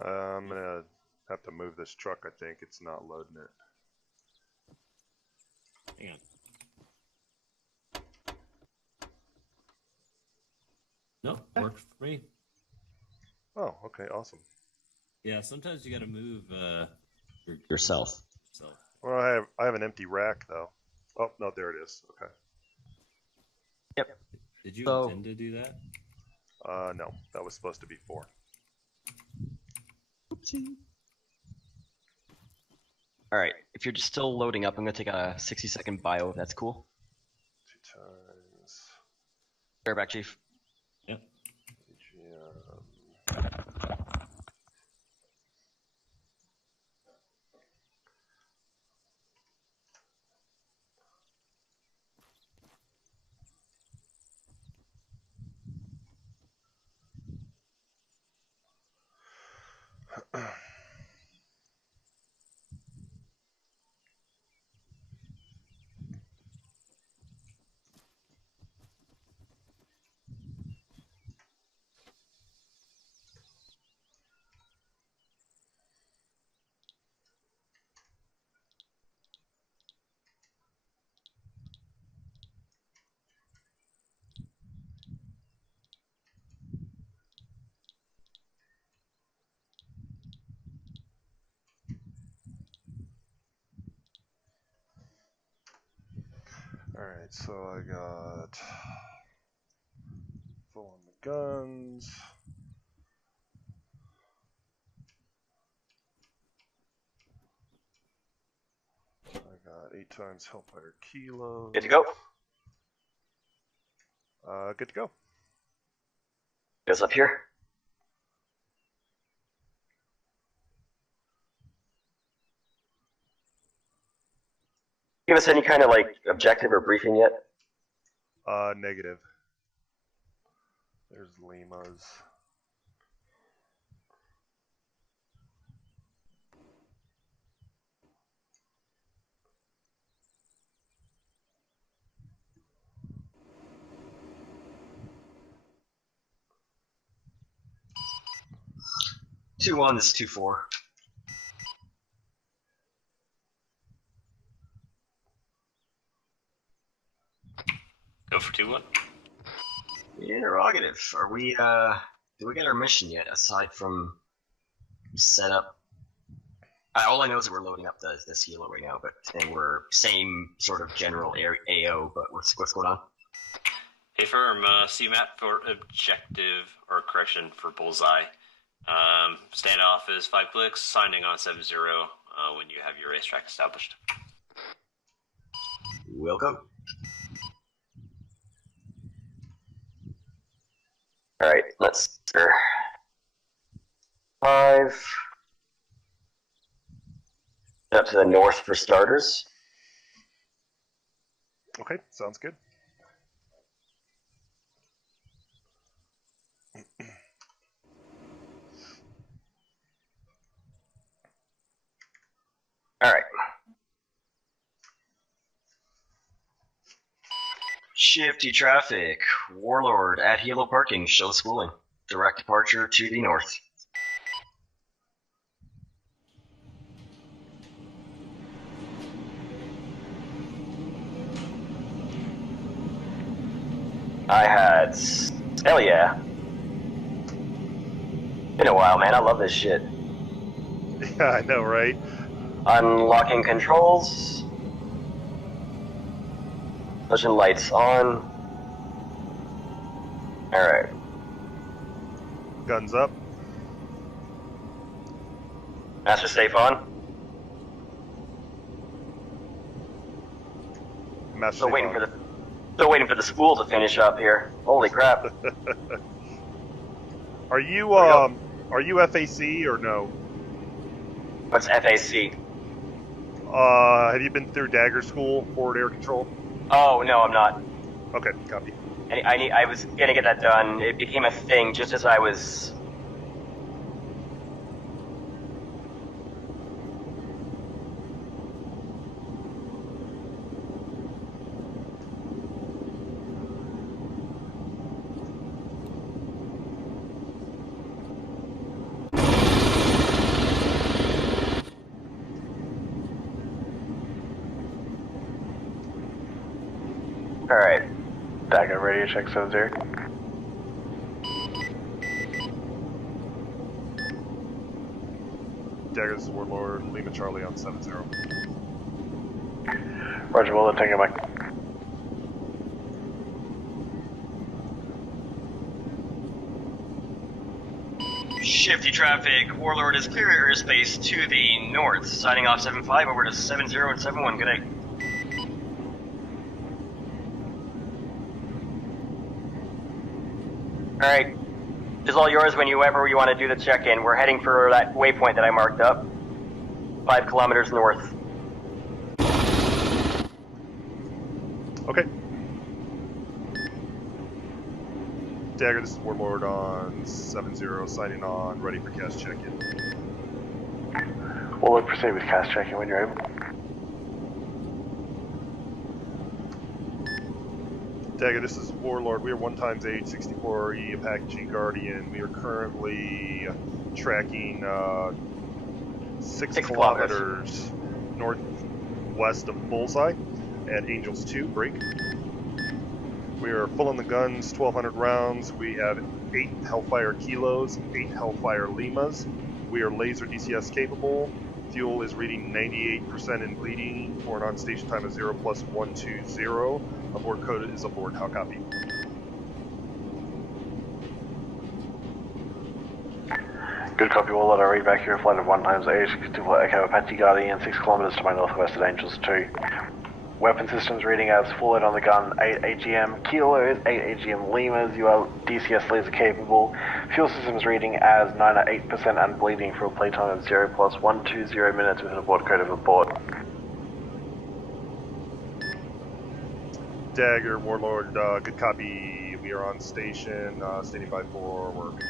I'm gonna have to move this truck. I think it's not loading it. Hang on. No, works for me. Oh, okay, awesome. Yeah, sometimes you gotta move Yourself. yourself. Well, I have an empty rack though. Oh no, there it is. Okay. Yep. Did you So- intend to do that? No, that was supposed to be 4. Oopsie. Alright, if you're just still loading up, I'm gonna take a 60-second bio, if that's cool. 2 times Bear back, Chief. Yep. AGM. Alright, so I got full on the guns. 8 times Hellfire Kilo. Good to go. Good to go. Goes up here. Give us any kind of like objective or briefing yet? Negative. There's Lima's. Two one is 2-4. Go for 2-1. Interrogative. Are we do we get our mission yet aside from setup? All I know is that we're loading up this helo right now, and we're same sort of general AO, but what's going on? Hey firm, CMAP for objective, or correction, for bullseye. Standoff is 5 clicks, signing on 7-0 when you have your racetrack established. We'll go. Alright, let's start. 5. Up to the north for starters. Okay, sounds good. Alright. Shifty traffic. Warlord at Helo Parking. Show schooling. Direct departure to the north. I had... Hell yeah. Been a while, man. I love this shit. Yeah, I know, right? Unlocking controls. Pushing lights on. Alright. Guns up. Master safe on. Master Still safe waiting on. for the spool to finish up here. Holy crap. Are you FAC or no? What's FAC? Have you been through Dagger school, forward air control? Oh, no, I'm not. Okay, copy. I was gonna get that done. It became a thing just as I was... Alright. Dagger, radio check 7-0. Dagger, this is Warlord. Lima Charlie on 7-0. Roger, well, take it, Mike. Shifty traffic. Warlord is clear airspace to the north. Signing off 7-5 over to 7-0 and 7-1. Good day. Alright. It's all yours whenever you want to do the check-in. We're heading for that waypoint that I marked up. 5 kilometers north. Okay. Dagger, this is Warlord on 7-0, signing on, ready for cast check-in. We'll proceed with cast check-in when you're able. Dagger, this is Warlord. We are 1 age 64E Apache Guardian. We are currently tracking 6 kilometers northwest of Bullseye at Angels 2, break. We are full on the guns, 1,200 rounds. We have 8 Hellfire Kilos, 8 Hellfire Limas. We are laser DCS capable. Fuel is reading 98% in bleeding for an on-station time of 0+120. Abort code is aboard. How copy? Good copy, Warlord. I read back here. Flight of 1 times AH-64 Echo Apache Guardian, 6 kilometers to my northwest at Angels 2. Weapon systems reading as full load on the gun, 8 AGM kilos, 8 AGM lemurs, you are DCS laser capable. Fuel systems reading as 9 at 8% and bleeding for a playtime of 0 plus 120 minutes with an abort code of abort. Dagger, Warlord, good copy. We are on station, standing by for work.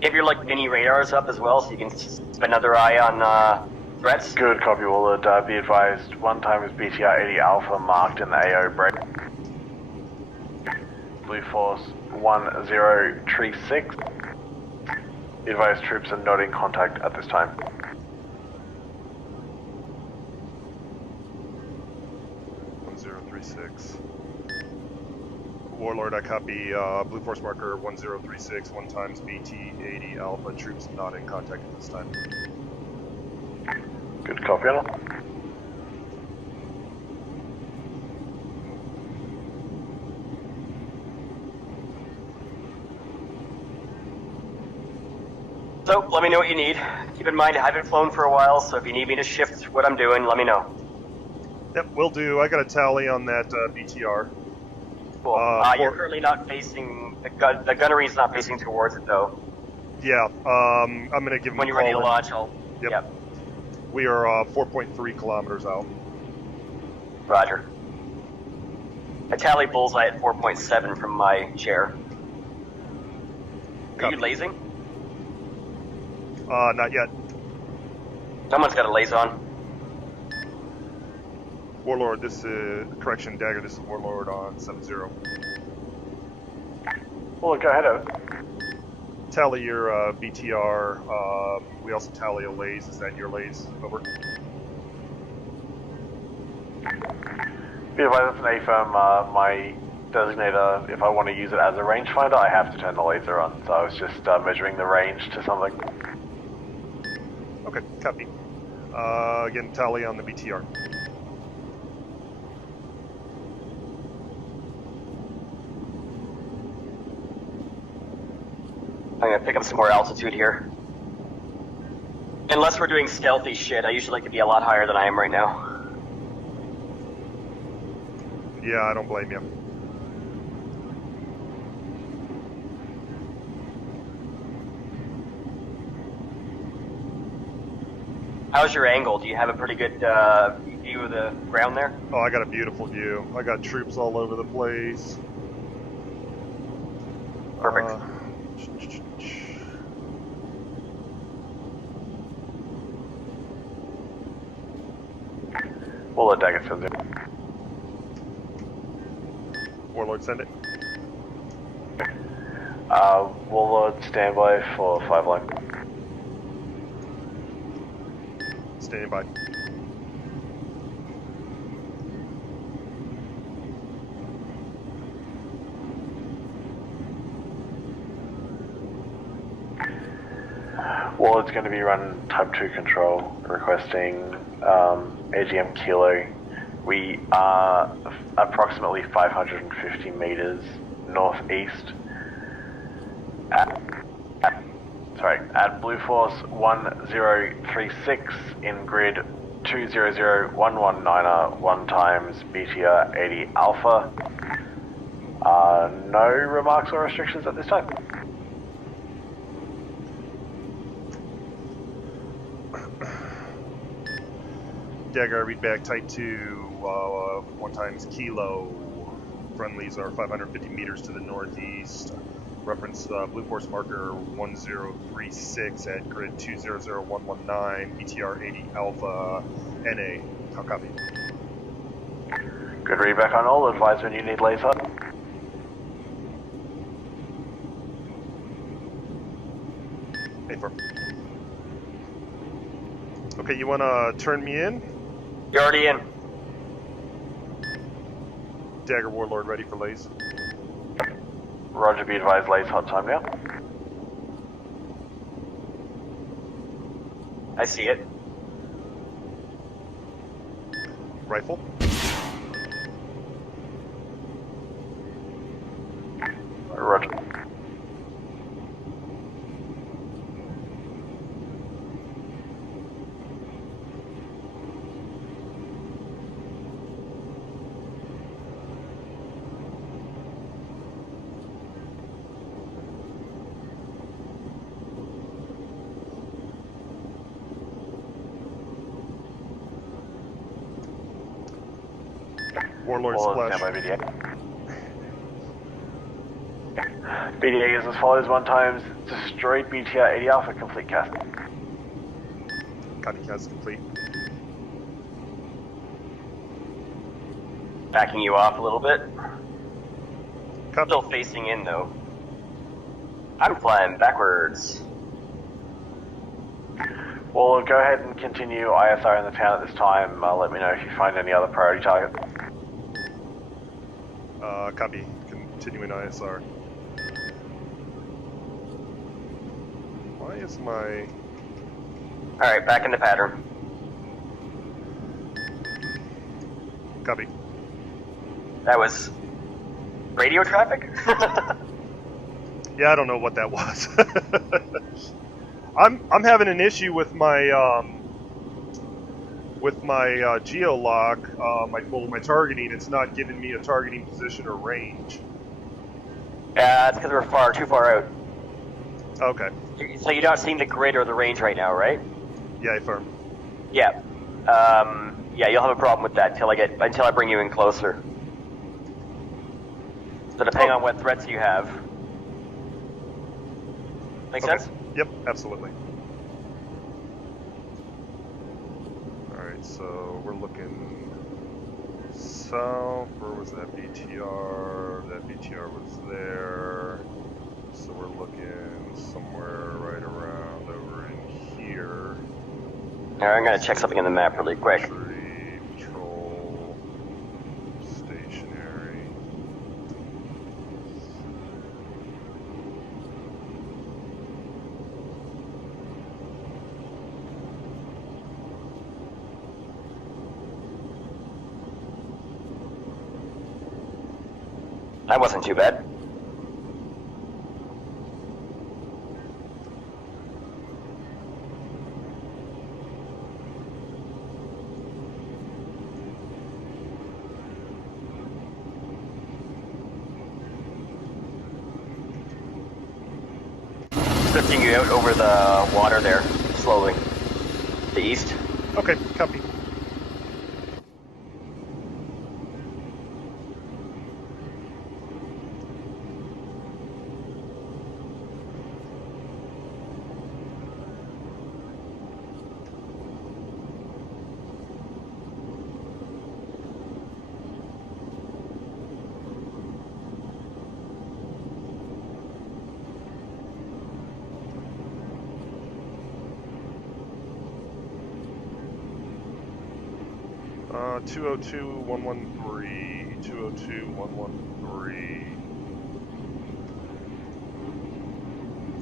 You have your like mini radars up as well, so you can keep another eye on threats. Good copy, Warlord. Be advised, 1 times BTR 80 Alpha marked in the AO break. Blue Force 1036. Be advised, troops are not in contact at this time. Warlord, I copy. Blue Force marker 1036, 1 times BT 80 Alpha. Troops not in contact at this time. Good copy, Anna. So, let me know what you need. Keep in mind, I haven't flown for a while, so if you need me to shift what I'm doing, let me know. Yep, will do. I got a tally on that BTR. Cool. You're currently not facing, the gunnery's not facing towards it, though. Yeah, I'm going to give him when a you're call. ready to launch, I'll... Yep. We are 4.3 kilometers out. Roger. I tally bullseye at 4.7 from my chair. Are you lasing? Not yet. Someone's got a laze on. Warlord, this is... Correction, Dagger, this is Warlord on 7-0. Well, go ahead, Evan. Tally your BTR. We also tally a laze. Is that your laze? Over. Be advised, that's an A-firm. My designator, if I want to use it as a rangefinder, I have to turn the laser on. So I was just measuring the range to something. Okay, copy. Again, tally on the BTR. I'm gonna pick up some more altitude here. Unless we're doing stealthy shit, I usually like to be a lot higher than I am right now. Yeah, I don't blame you. How's your angle? Do you have a pretty good view of the ground there? Oh, I got a beautiful view. I got troops all over the place. Perfect. Warlord, Dagger sends it. Warlord, send it. Warlord, standby for 5 line. Standing by. Warlord's going to be running Type 2 control, requesting AGM Kilo. We are approximately 550 meters northeast at Blue Force 1036 in grid 200119er 1 times BTR 80 Alpha. No remarks or restrictions at this time. Dagger, read back, Type 2, 1 times Kilo. Friendlies are 550 meters to the northeast. Reference Blue Force marker 1036 at grid 200119, BTR 80 Alpha, NA. How copy? Good read back on all. Advise when you need laser. A-firm. Okay, you want to turn me in? You're already in. Dagger, Warlord, ready for lays. Roger, be advised, lays hot time now. I see it. Rifle. Warlord Warlord, splash. stand by BDA. BDA is as follows: 1 times destroyed BTR 80 Alpha, complete cast. Copy, cast complete. Backing you off a little bit. Copy. Still facing in though. I'm flying backwards. Well, go ahead and continue ISR in the town at this time. Let me know if you find any other priority targets. Copy. Continuing ISR. Why is my... Alright, back in the pattern. Copy. That was radio traffic? Yeah, I don't know what that was. I'm having an issue with my geolock, my targeting. It's not giving me a targeting position or range. Yeah, it's because we're too far out. Okay. So you're not seeing the grid or the range right now, right? Yeah, affirm. Yeah. Yeah, you'll have a problem with that until I bring you in closer. So depending on what threats you have. Make Okay. sense? Yep, absolutely. Alright, so we're looking south. Where was that BTR? That BTR was there. So we're looking somewhere right around over in here. Alright, I'm gonna check something on the map really quick. Patrol, stationary. That wasn't too bad. Drifting you out over the water there, slowly. To the east. Okay, copy. Uh, 202-113, 202-113,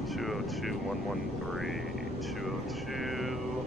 202-113, 202.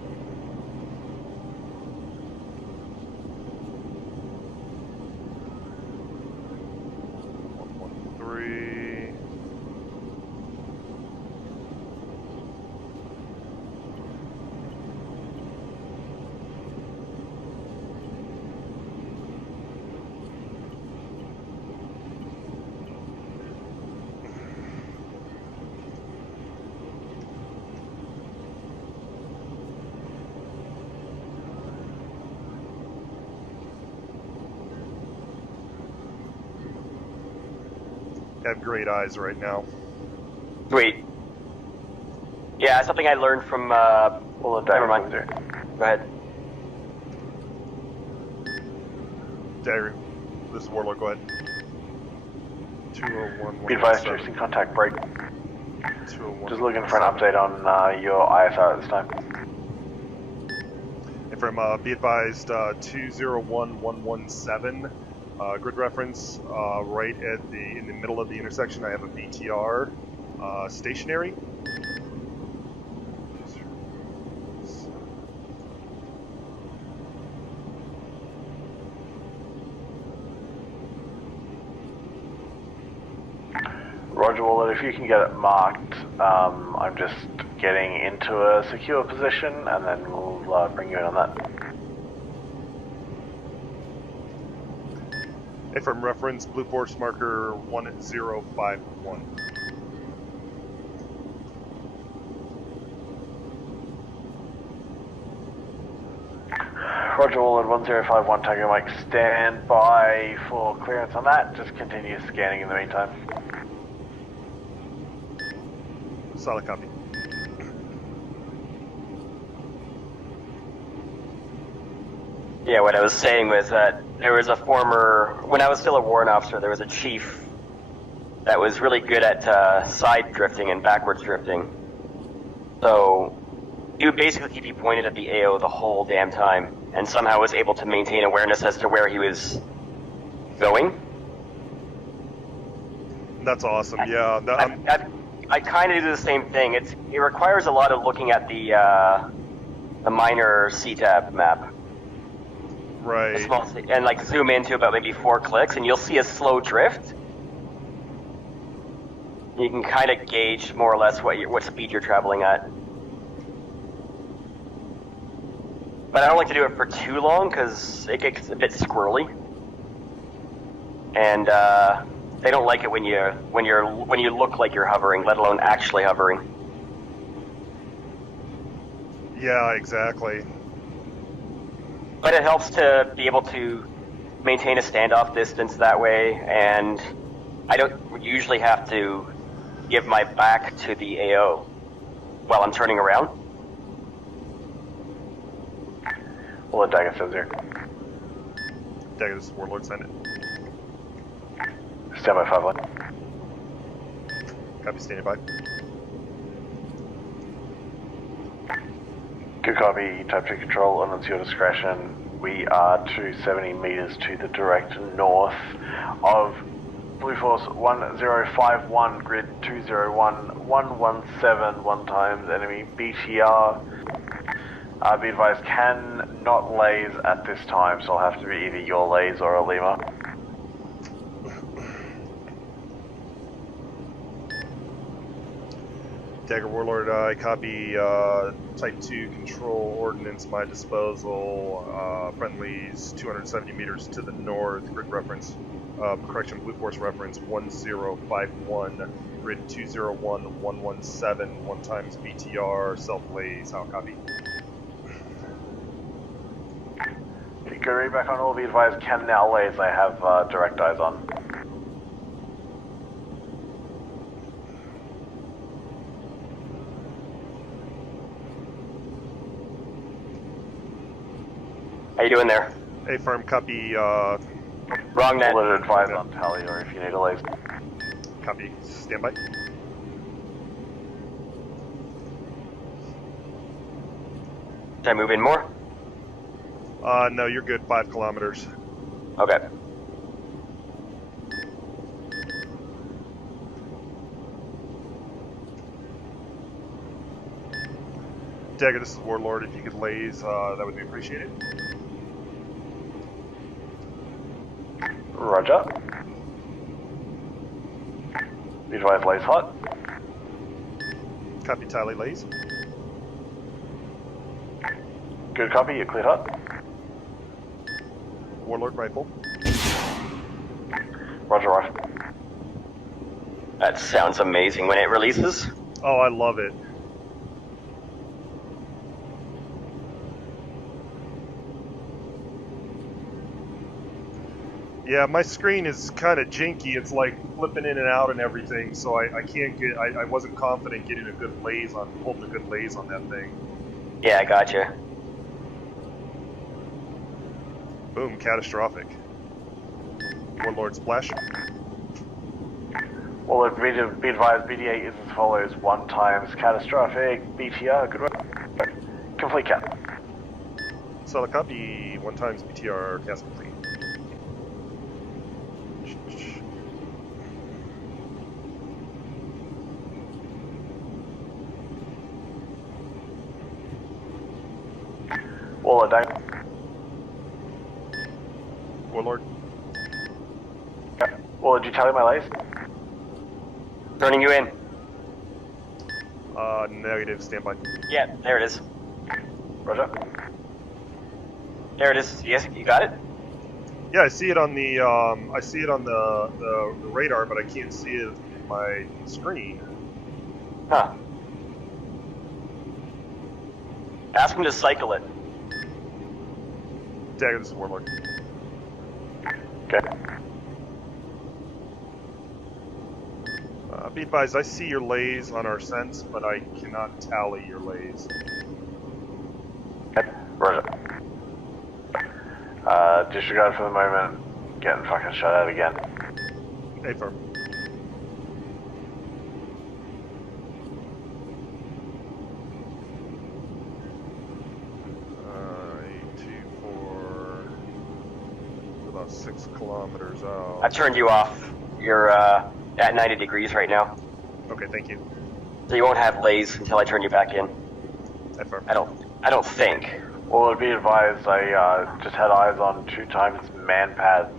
I have great eyes right now. Sweet. Yeah, something I learned from, well, never mind. Go ahead. Dagger, this is Warlord, go ahead. 201. Be advised, tracing contact break. 201. Just looking for an update on your ISR at this time. And from be advised, 201117. Grid reference, right in the middle of the intersection, I have a BTR stationary. Roger, Wallet, if you can get it marked, I'm just getting into a secure position, and then we'll bring you in on that. From reference, Blue Force marker 1051. Roger, all at 1051 Tango Mike, stand by for clearance on that. Just continue scanning in the meantime. Solid copy. Yeah, what I was saying was that there was a when I was still a warrant officer, there was a chief that was really good at side drifting and backwards drifting. So he would basically keep you pointed at the AO the whole damn time, and somehow was able to maintain awareness as to where he was going. That's awesome. Yeah. I kind of do the same thing. It requires a lot of looking at the minor CTAB map. Right. And like zoom into about maybe 4 clicks, and you'll see a slow drift. You can kind of gauge more or less what speed you're traveling at. But I don't like to do it for too long because it gets a bit squirrely, and they don't like it when you look like you're hovering, let alone actually hovering. Yeah, exactly. But it helps to be able to maintain a standoff distance that way, and I don't usually have to give my back to the AO while I'm turning around. Well, Dagger says here. Dagger, this is Warlord, send it. Stand by 5 line. Copy, standing by. Good copy, type 2 control, and it's your discretion. We are 270 meters to the direct north of Blue Force 1051, grid 201, 117, 1 times enemy BTR. Be advised, cannot lays at this time, so I'll have to be either your lays or a Lima. Dagger Warlord, I copy Type 2 control ordnance my disposal. Friendlies 270 meters to the north. Grid reference, Blue Force reference 1051. Grid 201, 117, 1 times BTR, self-lays. How copy? If you could read back on all the advised, can now lays, I have direct eyes on. How you doing there? A firm copy, Wrong net. Will it advise on tally, or if you need a lays? copy, standby. Should I move in more? No, you're good, 5 kilometers. Okay. Dagger, this is Warlord, if you could lays, that would be appreciated. Roger. Be advised, lays hot. Copy, tally lays. Good copy, you cleared hot. Warlord rifle. Roger, roger. That sounds amazing when it releases. Oh, I love it. Yeah, my screen is kind of janky. It's like flipping in and out and everything, so I can't get. I wasn't confident getting a good lays on holding a good lays on that thing. Yeah, I gotcha. Boom, catastrophic. Warlord splash. Well, be advised, BD8 is as follows: 1 times catastrophic BTR. Good work. Complete cap. Solid copy. 1 times BTR cast complete. Well, Dagger. Warlord. Okay. Well, did you tally my lays? Turning you in. Negative. Standby. Yeah, there it is. Roger. There it is. Yes, you got it? Yeah, I see it on the the radar, but I can't see it in my screen. Huh. Ask him to cycle it. Dagger, this is Warlord. Okay. Be advised, I see your lays on our sense, but I cannot tally your lays. Okay. Roger. Disregard for the moment. Getting fucking shot at again. A firm. About 6 kilometers out. I turned you off. You're at 90 degrees right now. Okay, thank you. So you won't have lays until I turn you back in. Affirm. I don't think. Well, be advised, I just had eyes on 2 times man pads,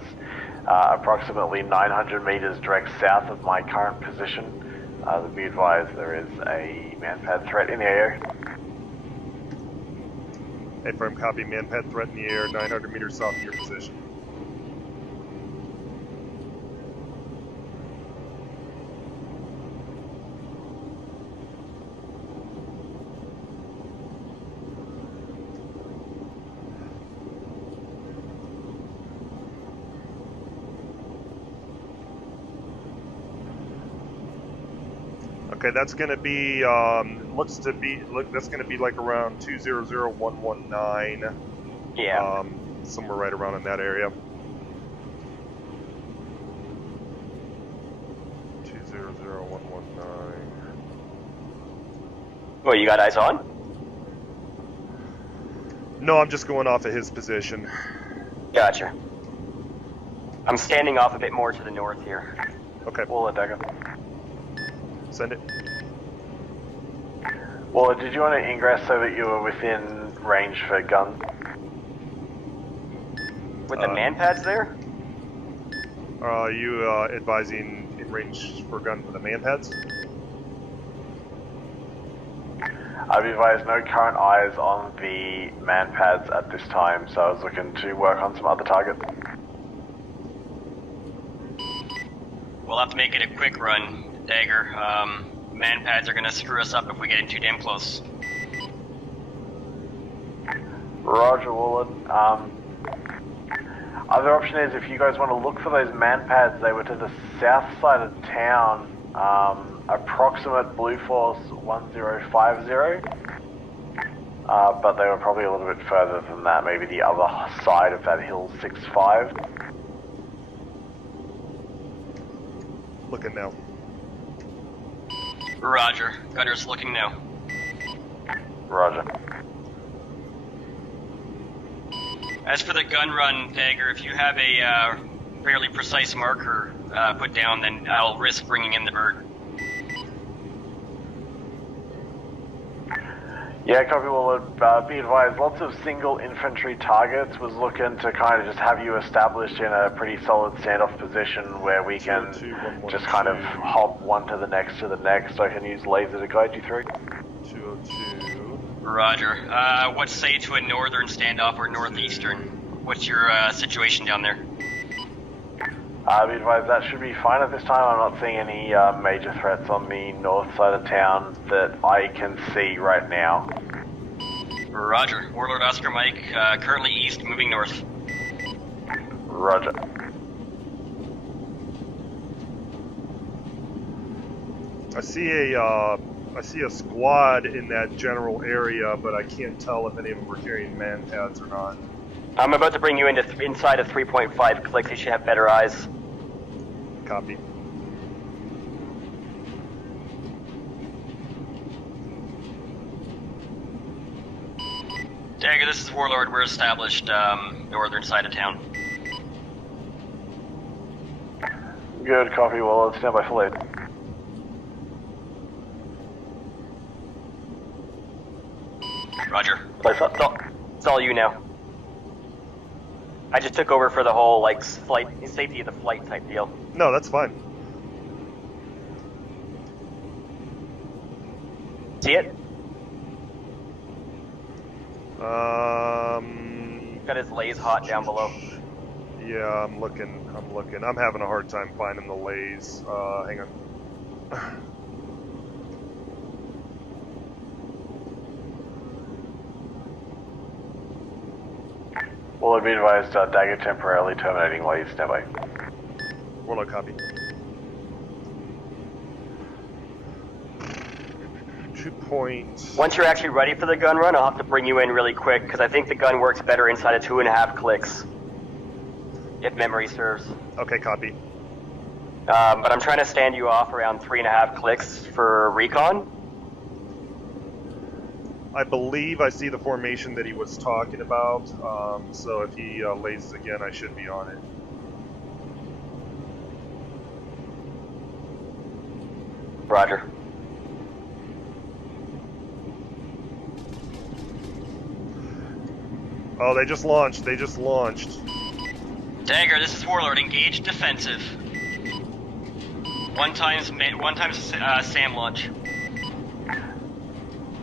approximately 900 meters direct south of my current position. Be advised, there is a man pad threat in the AO. Affirm, copy. Manpad threat in the air, 900 meters south of your position. Okay, that's going to be, that's going to be like around 200119. Yeah. Somewhere right around in that area. 200119. Well, you got eyes on? No, I'm just going off of his position. Gotcha. I'm standing off a bit more to the north here. Okay. Waller, Dagger. Send it. Waller, did you want to ingress so that you were within range for guns? With the man pads there? Are you advising in range for a gun for the manpads? I've advised no current eyes on the man pads at this time, so I was looking to work on some other targets. We'll have to make it a quick run, Dagger. Man pads are gonna screw us up if we get in too damn close. Roger, Waller. Other option is if you guys want to look for those man pads, they were to the south side of town, approximate Blue Force 1050. But they were probably a little bit further than that, maybe the other side of that hill 65. Looking now. Roger. Gunner's looking now. Roger. As for the gun run, Dagger, if you have a fairly precise marker put down, then I'll risk bringing in the bird. Yeah, copy, Waller. Be advised, lots of single infantry targets. Was looking to kind of just have you established in a pretty solid standoff position where we can just kind of hop one to the next to the next. I can use laser to guide you through. 202. Roger. What say to a northern standoff or northeastern? What's your situation down there? Be advised, that should be fine at this time. I'm not seeing any major threats on the north side of town that I can see right now. Roger. Warlord Oscar Mike, currently east, moving north. Roger. I see a squad in that general area, but I can't tell if any of them are carrying man pads or not. I'm about to bring you into inside of 3.5 clicks. You should have better eyes. Copy. Dagger, this is Warlord. We're established northern side of town. Good, copy, Waller. Stand by for lead. Roger. It's all you now. I just took over for the whole, like, flight, safety of the flight type deal. No, that's fine. See it? Got his lays hot down below. Yeah, I'm looking. I'm having a hard time finding the lays. Hang on. Will it be advised Dagger temporarily terminating while you stand by? Warlord copy. 2 point. Once you're actually ready for the gun run, I'll have to bring you in really quick, because I think the gun works better inside of 2.5 clicks. If memory serves. Okay, copy. But I'm trying to stand you off around 3.5 clicks for recon. I believe I see the formation that he was talking about, so if he lays again, I should be on it. Roger. Oh, they just launched. They just launched. Dagger, this is Warlord. Engage defensive. One times SAM launch.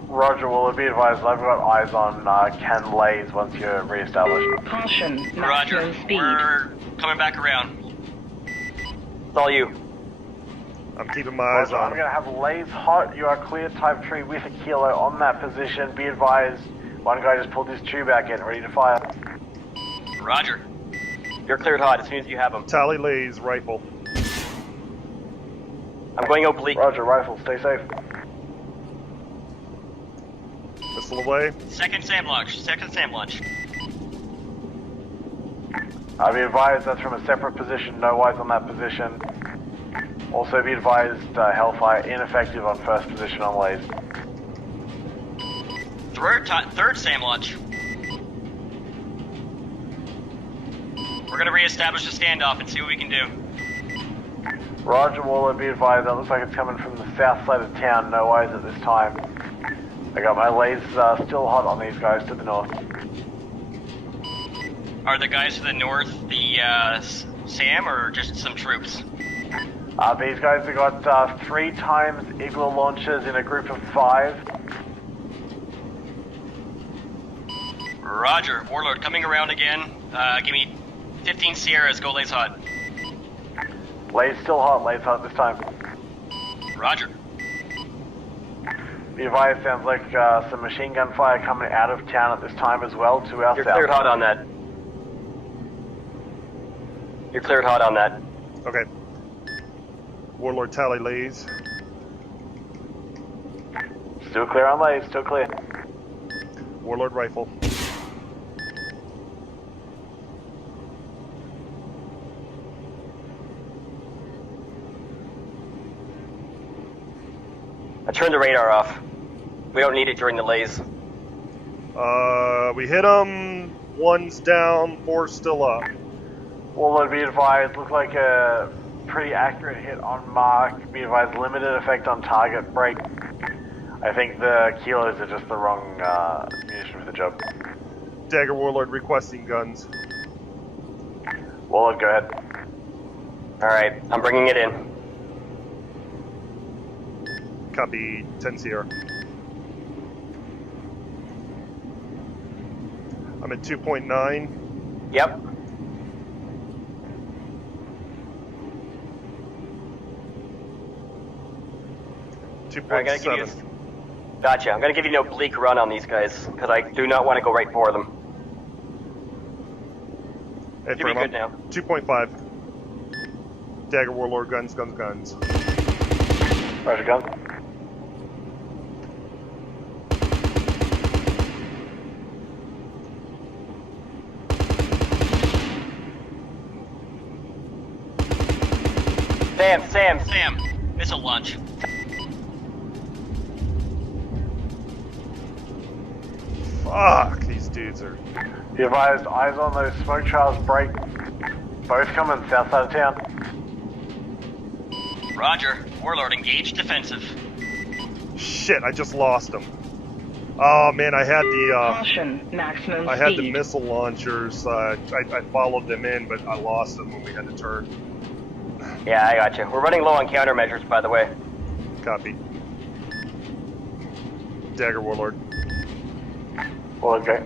Roger, will it be advised I've got eyes on Ken Lays once you're re-established. Caution, Roger. maximum speed. We're coming back around. It's all you. I'm keeping my eyes Roger, on I'm him. going to have Lays hot. You are clear type tree with a kilo on that position. Be advised, one guy just pulled his tube back in, ready to fire. Roger. You're cleared hot as soon as you have them. Tally lays rifle. I'm going oblique. Roger, rifle, stay safe. Missile away. Second SAM launch. Second SAM launch. Be advised that's from a separate position, no eyes on that position. Also be advised Hellfire ineffective on first position on Lays. Third SAM launch. We're gonna re-establish a standoff and see what we can do. Roger, Waller, be advised that looks like it's coming from the south side of town, no eyes at this time. I got my lays still hot on these guys to the north. Are the guys to the north the SAM or just some troops? These guys have got 3 times Eagle launchers in a group of 5. Roger. Warlord coming around again. Give me 15 Sierras. Go Lays hot. Lays still hot, Lays hot this time. Roger. The advice sounds like some machine gun fire coming out of town at this time as well to our You're south. cleared hot on that. You're cleared hot on that. Okay. Warlord tally lays. Still clear on Lays, still clear. Warlord rifle. I turned the radar off. We don't need it during the lays. We hit him. 1's down. 4's still up. Warlord, be advised, looked like a pretty accurate hit on mark. Be advised, limited effect on target break. I think the kilos are just the wrong munition for the job. Dagger Warlord requesting guns. Warlord, go ahead. Alright, I'm bringing it in. Copy 10 Sierra. I'm at 2.9. Yep. Alright, 2.7. Gotcha. I'm gonna give you an oblique run on these guys, because I do not want to go right for them. Hey, Should be good now. 2.5. Dagger Warlord guns, guns, guns. Roger, gun. Sam. Missile launch. Fuck, these dudes are... Be advised, eyes on those smoke trails break. Both coming south side of town. Roger. Warlord engage defensive. Shit, I just lost them. Oh man, I had the Caution, maximum I had speed. the missile launchers. I followed them in, but I lost them when we had to turn. Yeah, I gotcha. We're running low on countermeasures, by the way. Copy. Dagger Warlord. Warlord, go.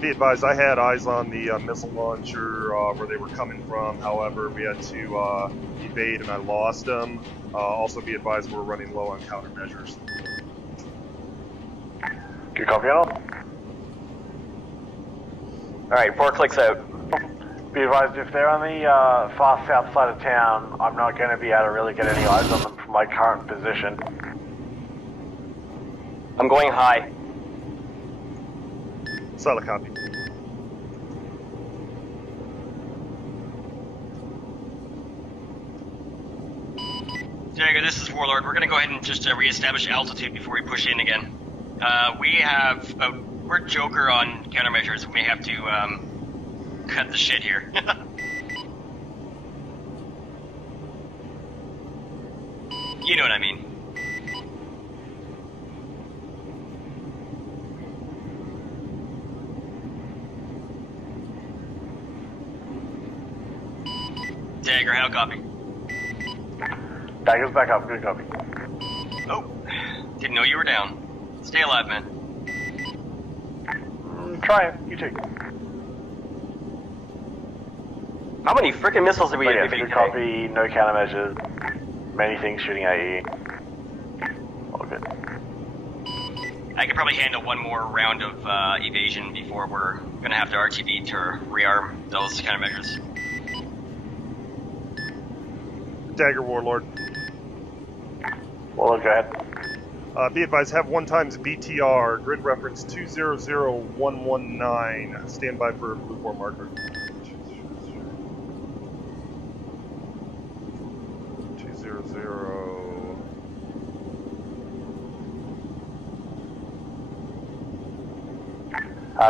Be advised, I had eyes on the missile launcher where they were coming from. However, we had to evade and I lost them. Also be advised, we're running low on countermeasures. Good copy, Arnold. Alright, 4 clicks out. Be advised, if they're on the far south side of town, I'm not going to be able to really get any eyes on them from my current position. I'm going high. Solid copy. Dagger, this is Warlord. We're gonna go ahead and just re-establish altitude before we push in again. We're Joker on countermeasures. We may have to cut the shit here. You know what I mean. Dagger, how copy? Dagger's back up, good copy. Oh, didn't know you were down. Stay alive, man. Try it, you too. How many freaking missiles did we But hit? yes, good copy, no countermeasures. Many things shooting at you. All good. I could probably handle one more round of evasion before we're gonna have to RTB to rearm those countermeasures. Dagger Warlord. Well, go ahead. Be advised, have 1 times BTR, grid reference 200119. Stand by for blue 4 marker. 200.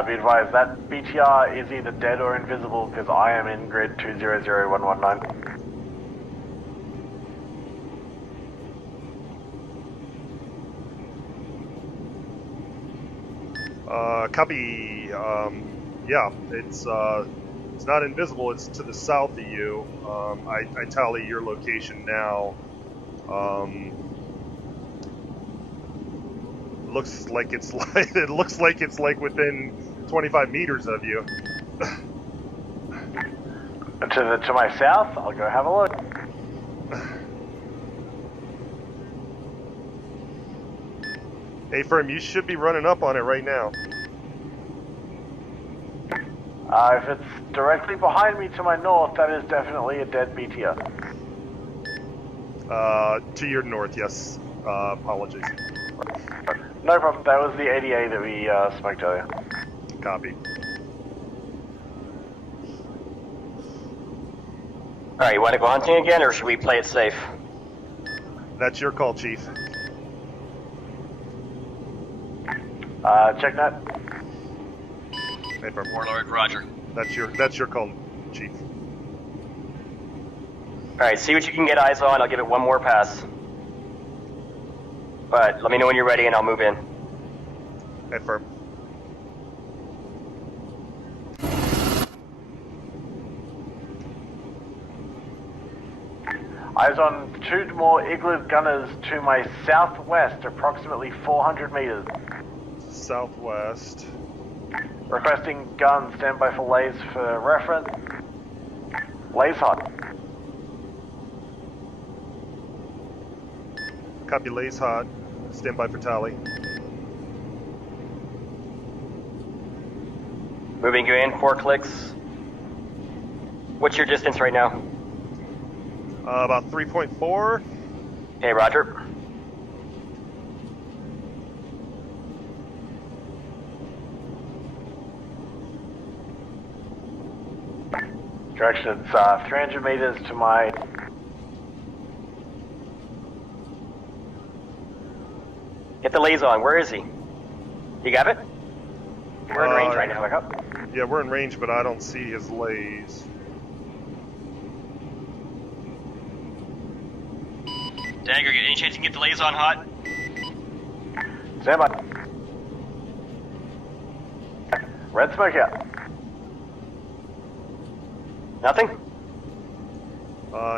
Be advised, that BTR is either dead or invisible because I am in grid 200119. Copy. Yeah, it's not invisible. It's to the south of you. I tally your location now. Looks like it's like it looks like it's like within 25 meters of you. To my south, I'll go have a look. Hey, firm, you should be running up on it right now. If it's directly behind me to my north, that is definitely a dead BTR. To your north, yes. Apologies. No problem, that was the ADA that we smoked earlier. Copy. Alright, you want to go hunting again, or should we play it safe? That's your call, Chief. Check that. Hey, firm. Warlord, roger. That's your call, Chief. Alright, see what you can get eyes on. I'll give it one more pass. But let me know when you're ready and I'll move in. Hey, firm. Eyes on 2 more Igloo gunners to my southwest, approximately 400 meters. Southwest. Requesting guns, standby for lays for reference. Lays hot. Copy, lays hot. Stand by for tally. Moving you in, 4 clicks. What's your distance right now? About 3.4. Okay, roger. Direction, it's 300 meters to my... Get the lays on. Where is he? You got it? We're in range right now. Back up. Yeah, we're in range, but I don't see his lays. Dagger, any chance you can get the lays on hot? Stand by. Red smoke out. Nothing?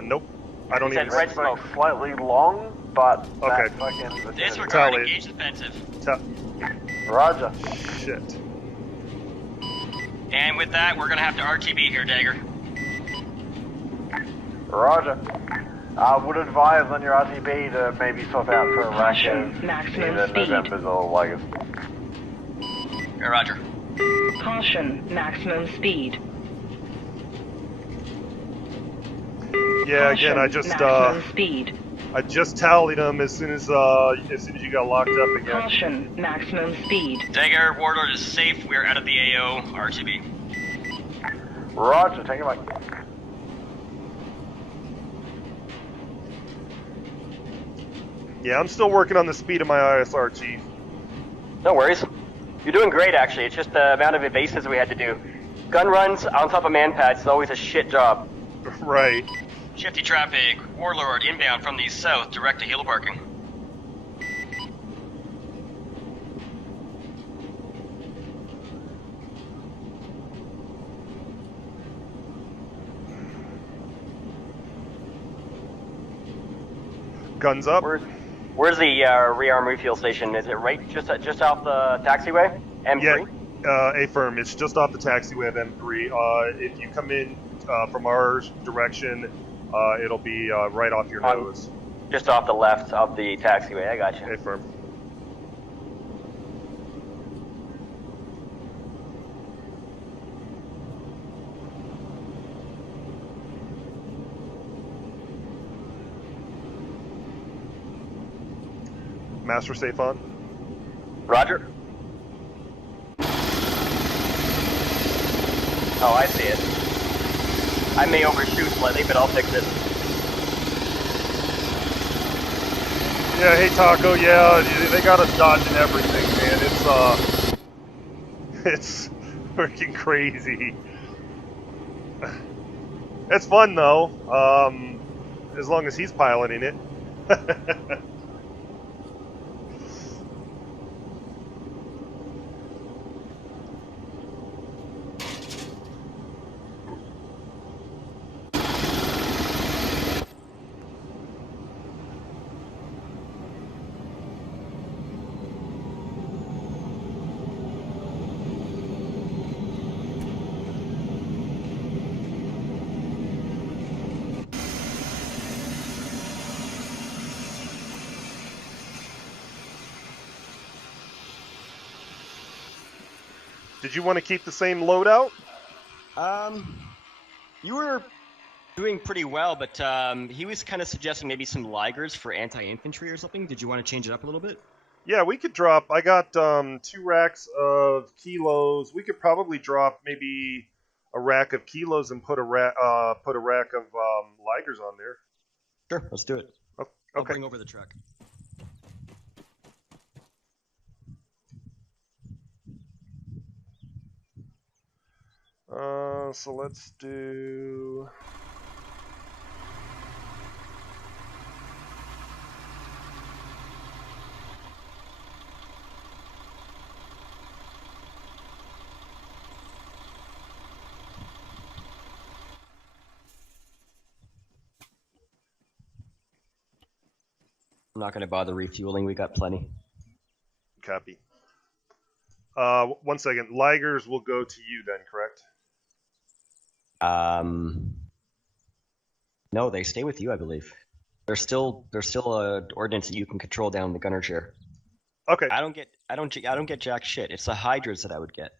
Nope. I don't He even said red smoke. Slightly long, but Okay. that fucking... Disregard, Tally. engage defensive. Roger. Shit. And with that, we're gonna have to RTB here, Dagger. Roger. Would advise on your RTB to maybe swap out for a rack Caution, of maximum either speed. Novembers or Lagers. Roger. Caution, maximum speed. Yeah, Caution, again, maximum speed. I just tallied them as soon as you got locked up again. Caution, maximum speed. Dagger, Warlord is safe. We're out of the AO. RTB. Roger, take it back. Yeah, I'm still working on the speed of my ISR, Chief. No worries. You're doing great, actually. It's just the amount of evasives we had to do. Gun runs on top of man pads is always a shit job. Right. Shifty traffic. Warlord inbound from the south, direct to helo parking. Guns up. Where's the rearm refuel station? Is it right just off the taxiway? M3? Yeah, affirm. It's just off the taxiway of M3. If you come in from our direction, it'll be right off your nose. Just off the left of the taxiway. I got you. Affirm. Master safe on. Roger. Oh, I see it. I may overshoot slightly, but I'll fix it. Yeah, hey Taco. Yeah, they got us dodging everything, man. It's freaking crazy. It's fun though, as long as he's piloting it. Did you want to keep the same loadout? You were doing pretty well, but he was kind of suggesting maybe some Ligers for anti-infantry or something. Did you want to change it up a little bit? Yeah, we could drop. I got 2 racks of kilos. We could probably drop maybe a rack of kilos and put a rack of Ligers on there. Sure, let's do it. Okay. I'll bring over the truck. So let's do. I'm not going to bother refueling. We got plenty. Copy. 1 second. Ligers will go to you then, correct? No, they stay with you, I believe. There's still a ordnance that you can control down the gunner chair. Okay. I don't get jack shit. It's the hydras that I would get.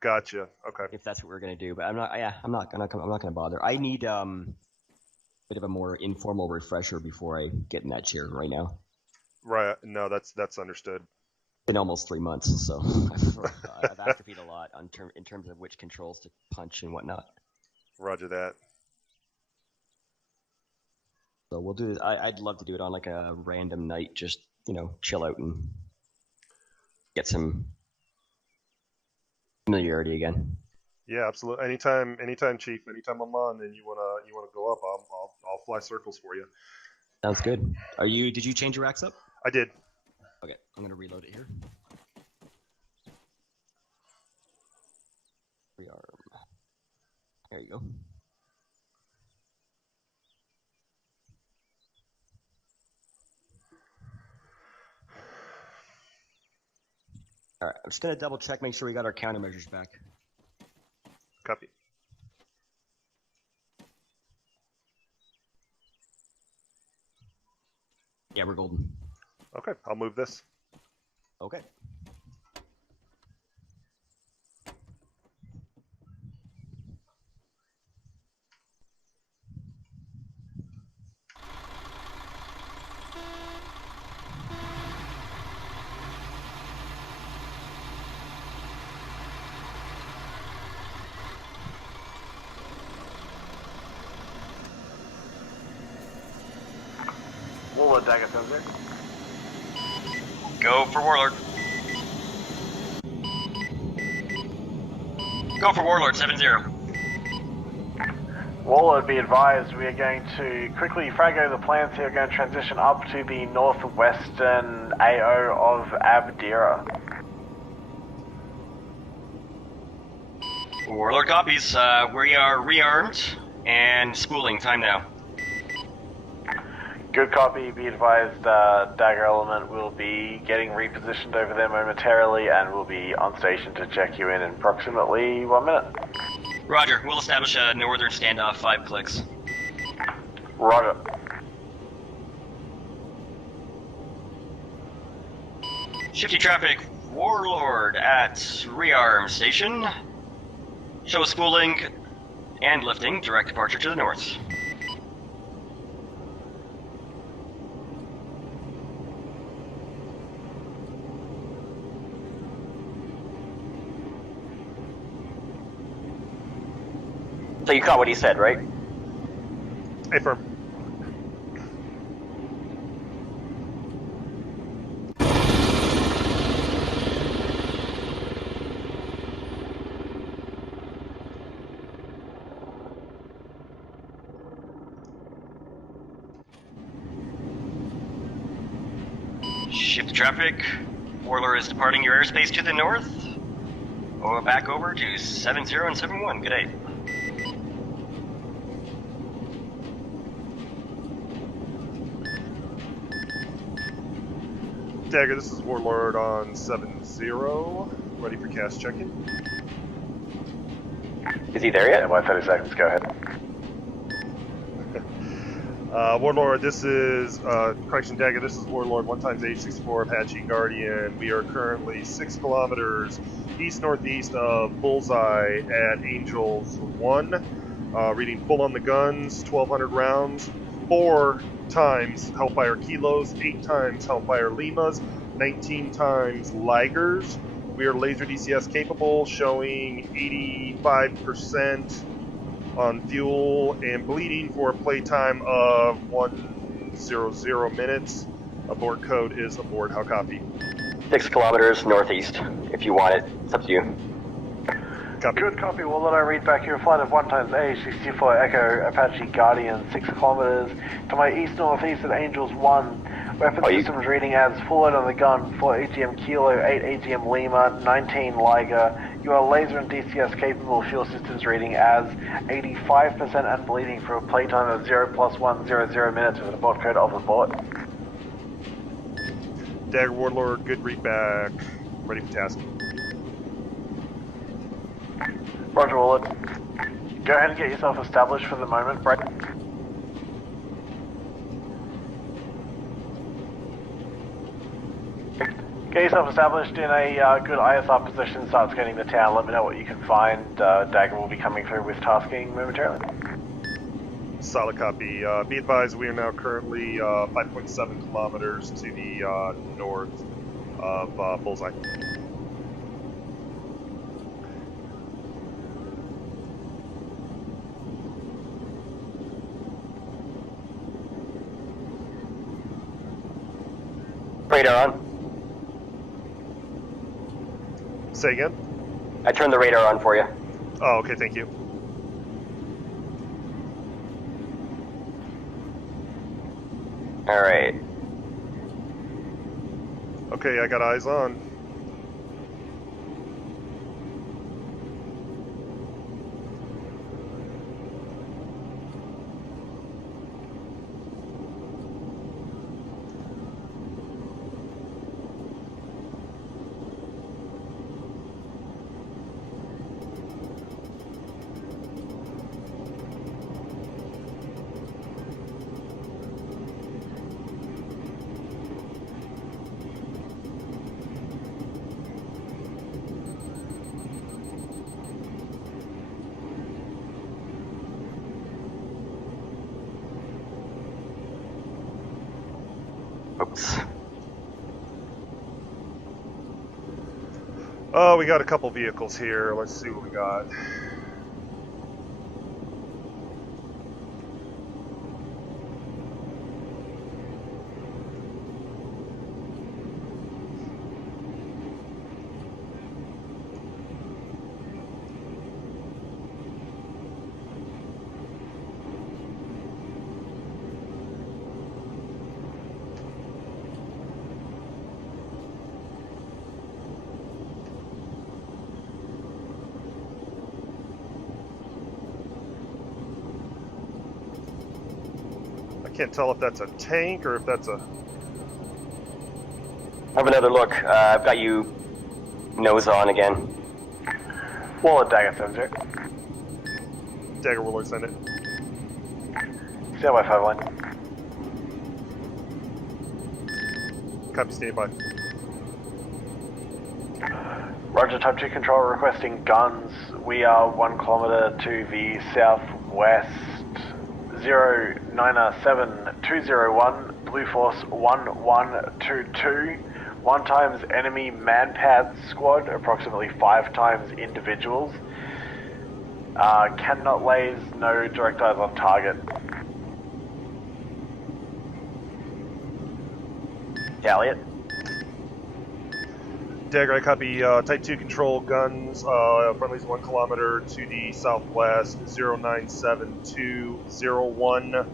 Gotcha. Okay. If that's what we're gonna do, but I'm not gonna bother. I need bit of a more informal refresher before I get in that chair right now. Right. No, that's understood. Been almost 3 months, so I've atrophied a lot in terms of which controls to punch and whatnot. Roger that. So we'll do this. I'd love to do it on like a random night, just chill out and get some familiarity again. Yeah, absolutely. Anytime, Chief. Anytime I'm on, and you wanna go up, I'll fly circles for you. Sounds good. Did you change your racks up? I did. Okay, I'm gonna reload it here. Rearm. There you go. All right, I'm just gonna double check, make sure we got our countermeasures back. Copy. Yeah, we're golden. Okay, I'll move this. Okay. Warlord, Dagger 70. Go for Warlord. Go for Warlord, 7-0. Warlord, be advised, we are going to quickly frag over the plans here. We're going to transition up to the northwestern AO of Abdera. Warlord copies. We are rearmed and spooling. Time now. Good copy, be advised, Dagger Element will be getting repositioned over there momentarily and will be on station to check you in approximately 1 minute. Roger, we'll establish a northern standoff, 5 clicks. Roger. Shifty traffic, Warlord at rearm station. Show spooling and lifting, direct departure to the north. So you caught what he said, right? Affirm. Shift traffic. Warlord is departing your airspace to the north. Back over to 70 and 71. Good day. Dagger, this is Warlord on 7-0. Ready for cast check-in. Is he there yet? Yeah, by 30 seconds, go ahead. Warlord, this is, correction, Dagger, this is Warlord 1xH64 Apache Guardian. We are currently 6 kilometers east-northeast of Bullseye at Angels 1. Reading full on the guns, 1,200 rounds, 4 times Hellfire Kilos, 8 times Hellfire Limas, 19 times Ligers. We are laser DCS capable, showing 85% on fuel and bleeding for a playtime of 100 minutes. Abort code is aboard. How copy? 6 kilometers northeast. If you want it, it's up to you. Copy. Good copy, well let I read back your flight of 1xH64 Echo Apache Guardian, 6 kilometers to my east-northeast at Angels 1. Weapon systems reading as full load on the gun, 4 AGM Kilo, 8 AGM Lima, 19 Liger. You are laser and DCS capable, fuel systems reading as 85% and bleeding for a playtime of 0+100 minutes with an abort code of abort. Dagger Warlord, good read back. Ready for tasking. Roger, Warlord. Go ahead and get yourself established for the moment, Brett. Get yourself established in a good ISR position, start scanning the town, let me know what you can find. Dagger will be coming through with tasking momentarily. Solid copy. Be advised, we are now currently 5.7 kilometers to the north of Bullseye. Radar on. Say again? I turned the radar on for you. Oh, okay, thank you. Alright. Okay, I got eyes on. Oops. Oh, we got a couple vehicles here. Let's see what we got. can't tell if that's a tank or if that's a... Have another look. I've got you nose on again. Wall at Dagger 70. Dagger Warlord, send it. Stand by 5 line. Copy, stand by. Roger, type 2 control requesting guns. We are 1 kilometer to the southwest. 097201, Blue Force 1122. 1 times enemy manpad squad, approximately 5 times individuals. Cannot lays, no direct eyes on target. Elliot. Dagger, I copy. Type 2 control guns. Friendlies 1 kilometer to the southwest. 097201.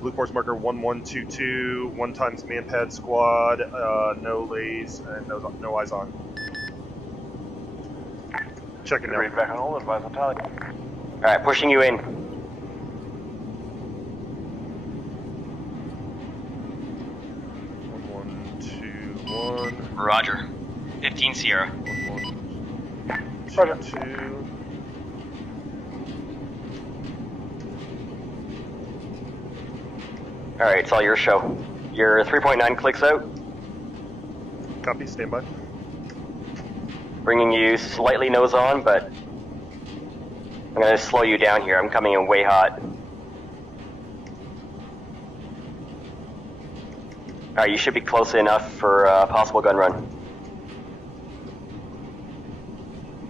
Blue Force marker 1122. 1 times manpad squad. No lays and no eyes on. Checking now. Read back on all, advise on tally. Alright, pushing you in. 1121. Roger. 15 Sierra. 1122. Alright, it's all your show. You're 3.9 clicks out. Copy, stand by. Bringing you slightly nose on, but I'm gonna slow you down here. I'm coming in way hot. Alright, you should be close enough for a possible gun run.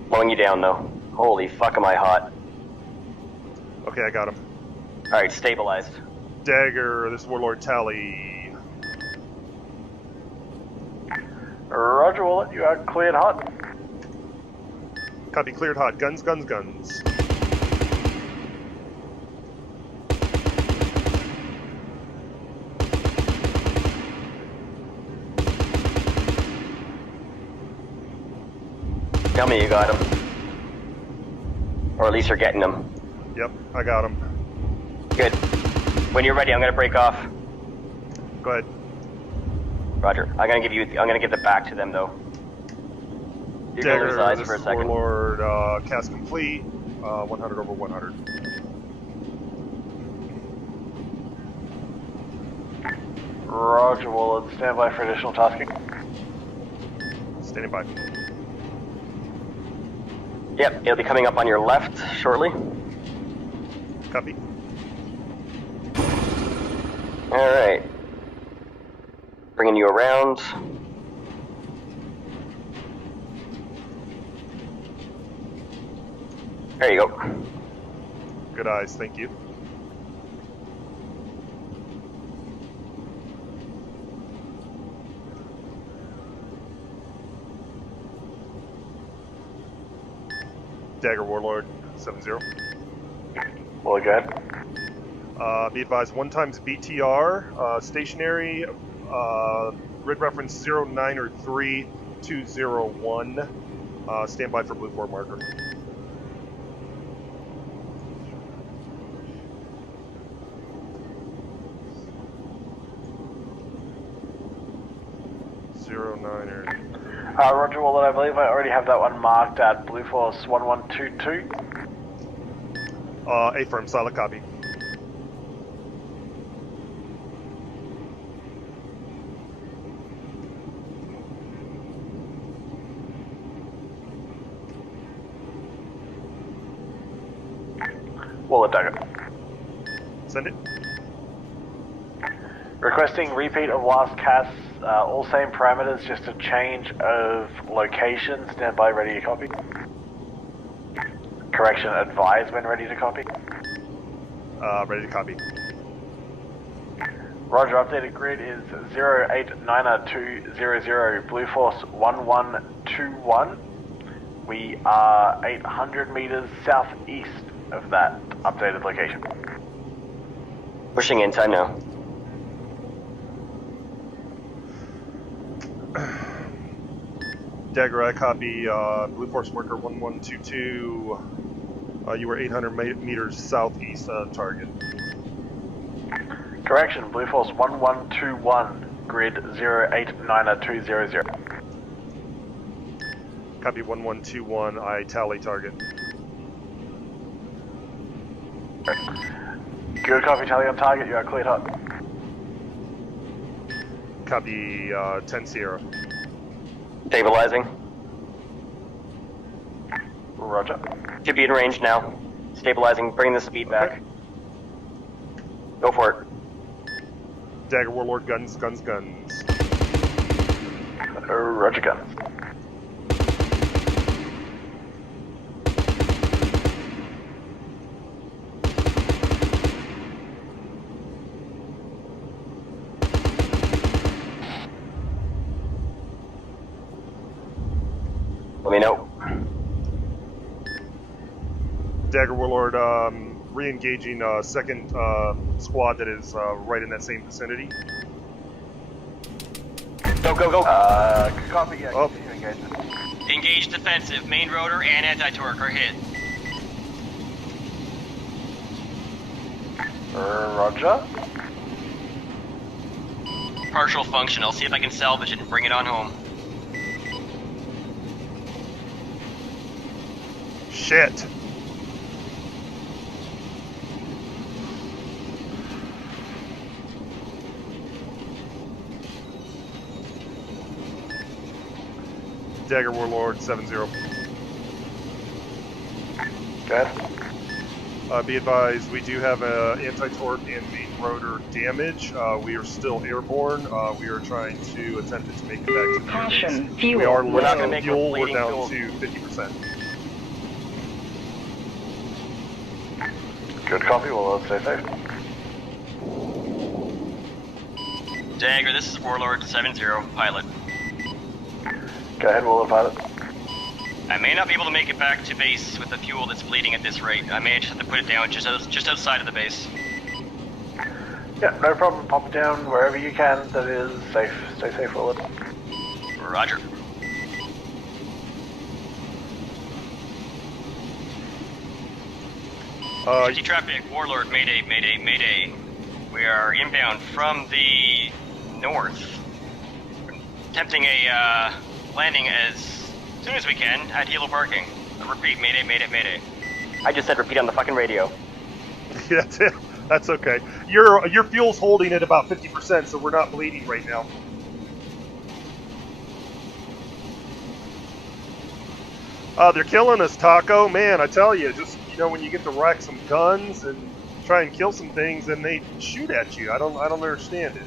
Slowing you down though. Holy fuck, am I hot. Okay, I got him. Alright, stabilized. Dagger, this is Warlord Tally. Roger, Wallet, you are cleared hot. Copy, cleared hot. Guns, guns, guns. Tell me you got him. Or at least you're getting them. Yep, I got him. Good. When you're ready, I'm gonna break off. Go ahead. Roger. I'm gonna give the back to them though. You're gonna lose Dagger, eyes this for a is second. Warlord, cast complete. 100 over 100. Roger, Wallet, stand by for additional tasking. Standing by. Yep, it'll be coming up on your left shortly. Copy. Alright. Bringing you around. There you go. Good eyes, thank you. Dagger Warlord 7-0. Well, go ahead. Be advised, 1 times BTR, stationary, grid reference 093201. Stand by for Blue 4 marker. Roger, Wallet, I believe I already have that one marked at Blue Force 1122. Affirm, solid copy. Wallet, Dagger. Send it. Requesting repeat of last cast, all same parameters, just a change of location. Stand by, ready to copy. Correction, advise when ready to copy. Ready to copy. Roger, updated grid is 089200, Blue Force 1121. We are 800 meters southeast of that updated location. Pushing in time now. Dagger, I copy. Blue Force marker 1122. You were 800 meters southeast on target. Correction, Blue Force 1121, grid 089200. Copy 1121, I tally target. Good copy, tally on target, you are cleared hot. Copy 10 Sierra. Stabilizing. Roger. Should be in range now. Stabilizing, bring the speed back. Go for it. Dagger Warlord, guns. Roger, guns. Let me know. Dagger Warlord, re-engaging second squad that is right in that same vicinity. Go, go, go. Good copy, yeah, Oh. continue engagement. Engage defensive. Main rotor and anti-torque are hit. Roger. Partial function. I'll see if I can salvage it and bring it on home. Shit. Dagger Warlord 7-0. Good. Be advised, we do have anti-torque and main rotor damage. We are still airborne. We are trying to attempt to make it back to the Caution, airbase. fuel. We are We're not low gonna make fuel. a We're bleeding down fuel. to 50%. Good copy, well, let's stay safe. Dagger, this is Warlord 7-0, pilot. Go ahead, we'll pilot. I may not be able to make it back to base with the fuel that's bleeding at this rate. I may just have to put it down just outside of the base. Yeah, no problem. Pop it down wherever you can that is safe. Stay safe, Willard. Roger. City traffic, Warlord, mayday, mayday, mayday. We are inbound from the north. Attempting a landing as soon as we can at Hilo Parking. Repeat, mayday, mayday, mayday. I just said repeat on the fucking radio. That's it. That's okay. Your fuel's holding at about 50%, so we're not bleeding right now. They're killing us, Taco. Man, I tell you, just when you get to rack some guns and try and kill some things, and they shoot at you. I don't understand it.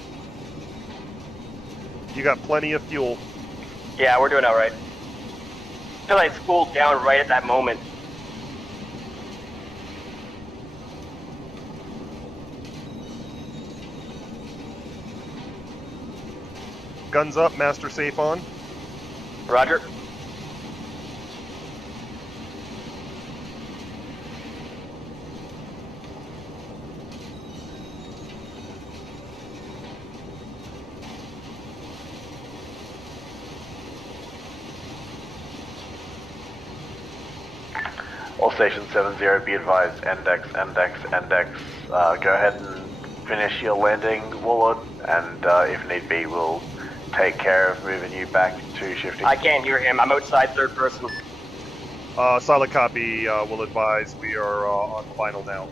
You got plenty of fuel. Yeah, we're doing all right. I feel like it's cooled down right at that moment. Guns up, master safe on. Roger. All station 70, be advised, Endex. Go ahead and finish your landing, Warlord, and if need be, we'll take care of moving you back to shifting. I can't hear him. I'm outside third person. Solid copy. Will advise we are on final now.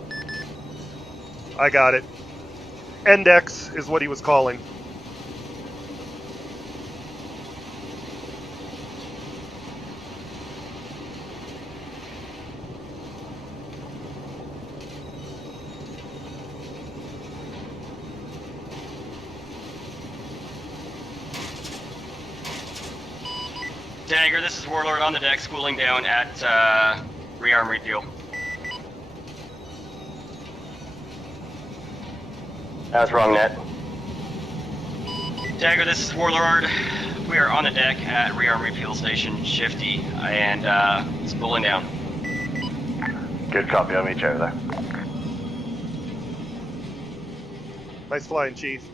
I got it. Index is what he was calling. Dagger, this is Warlord on the deck, schooling down at rearm refuel. That was wrong, net. Dagger, this is Warlord. We are on the deck at rearm refuel station Shifty, and spooling down. Good copy, I'll meet you over there. Nice flying, Chief.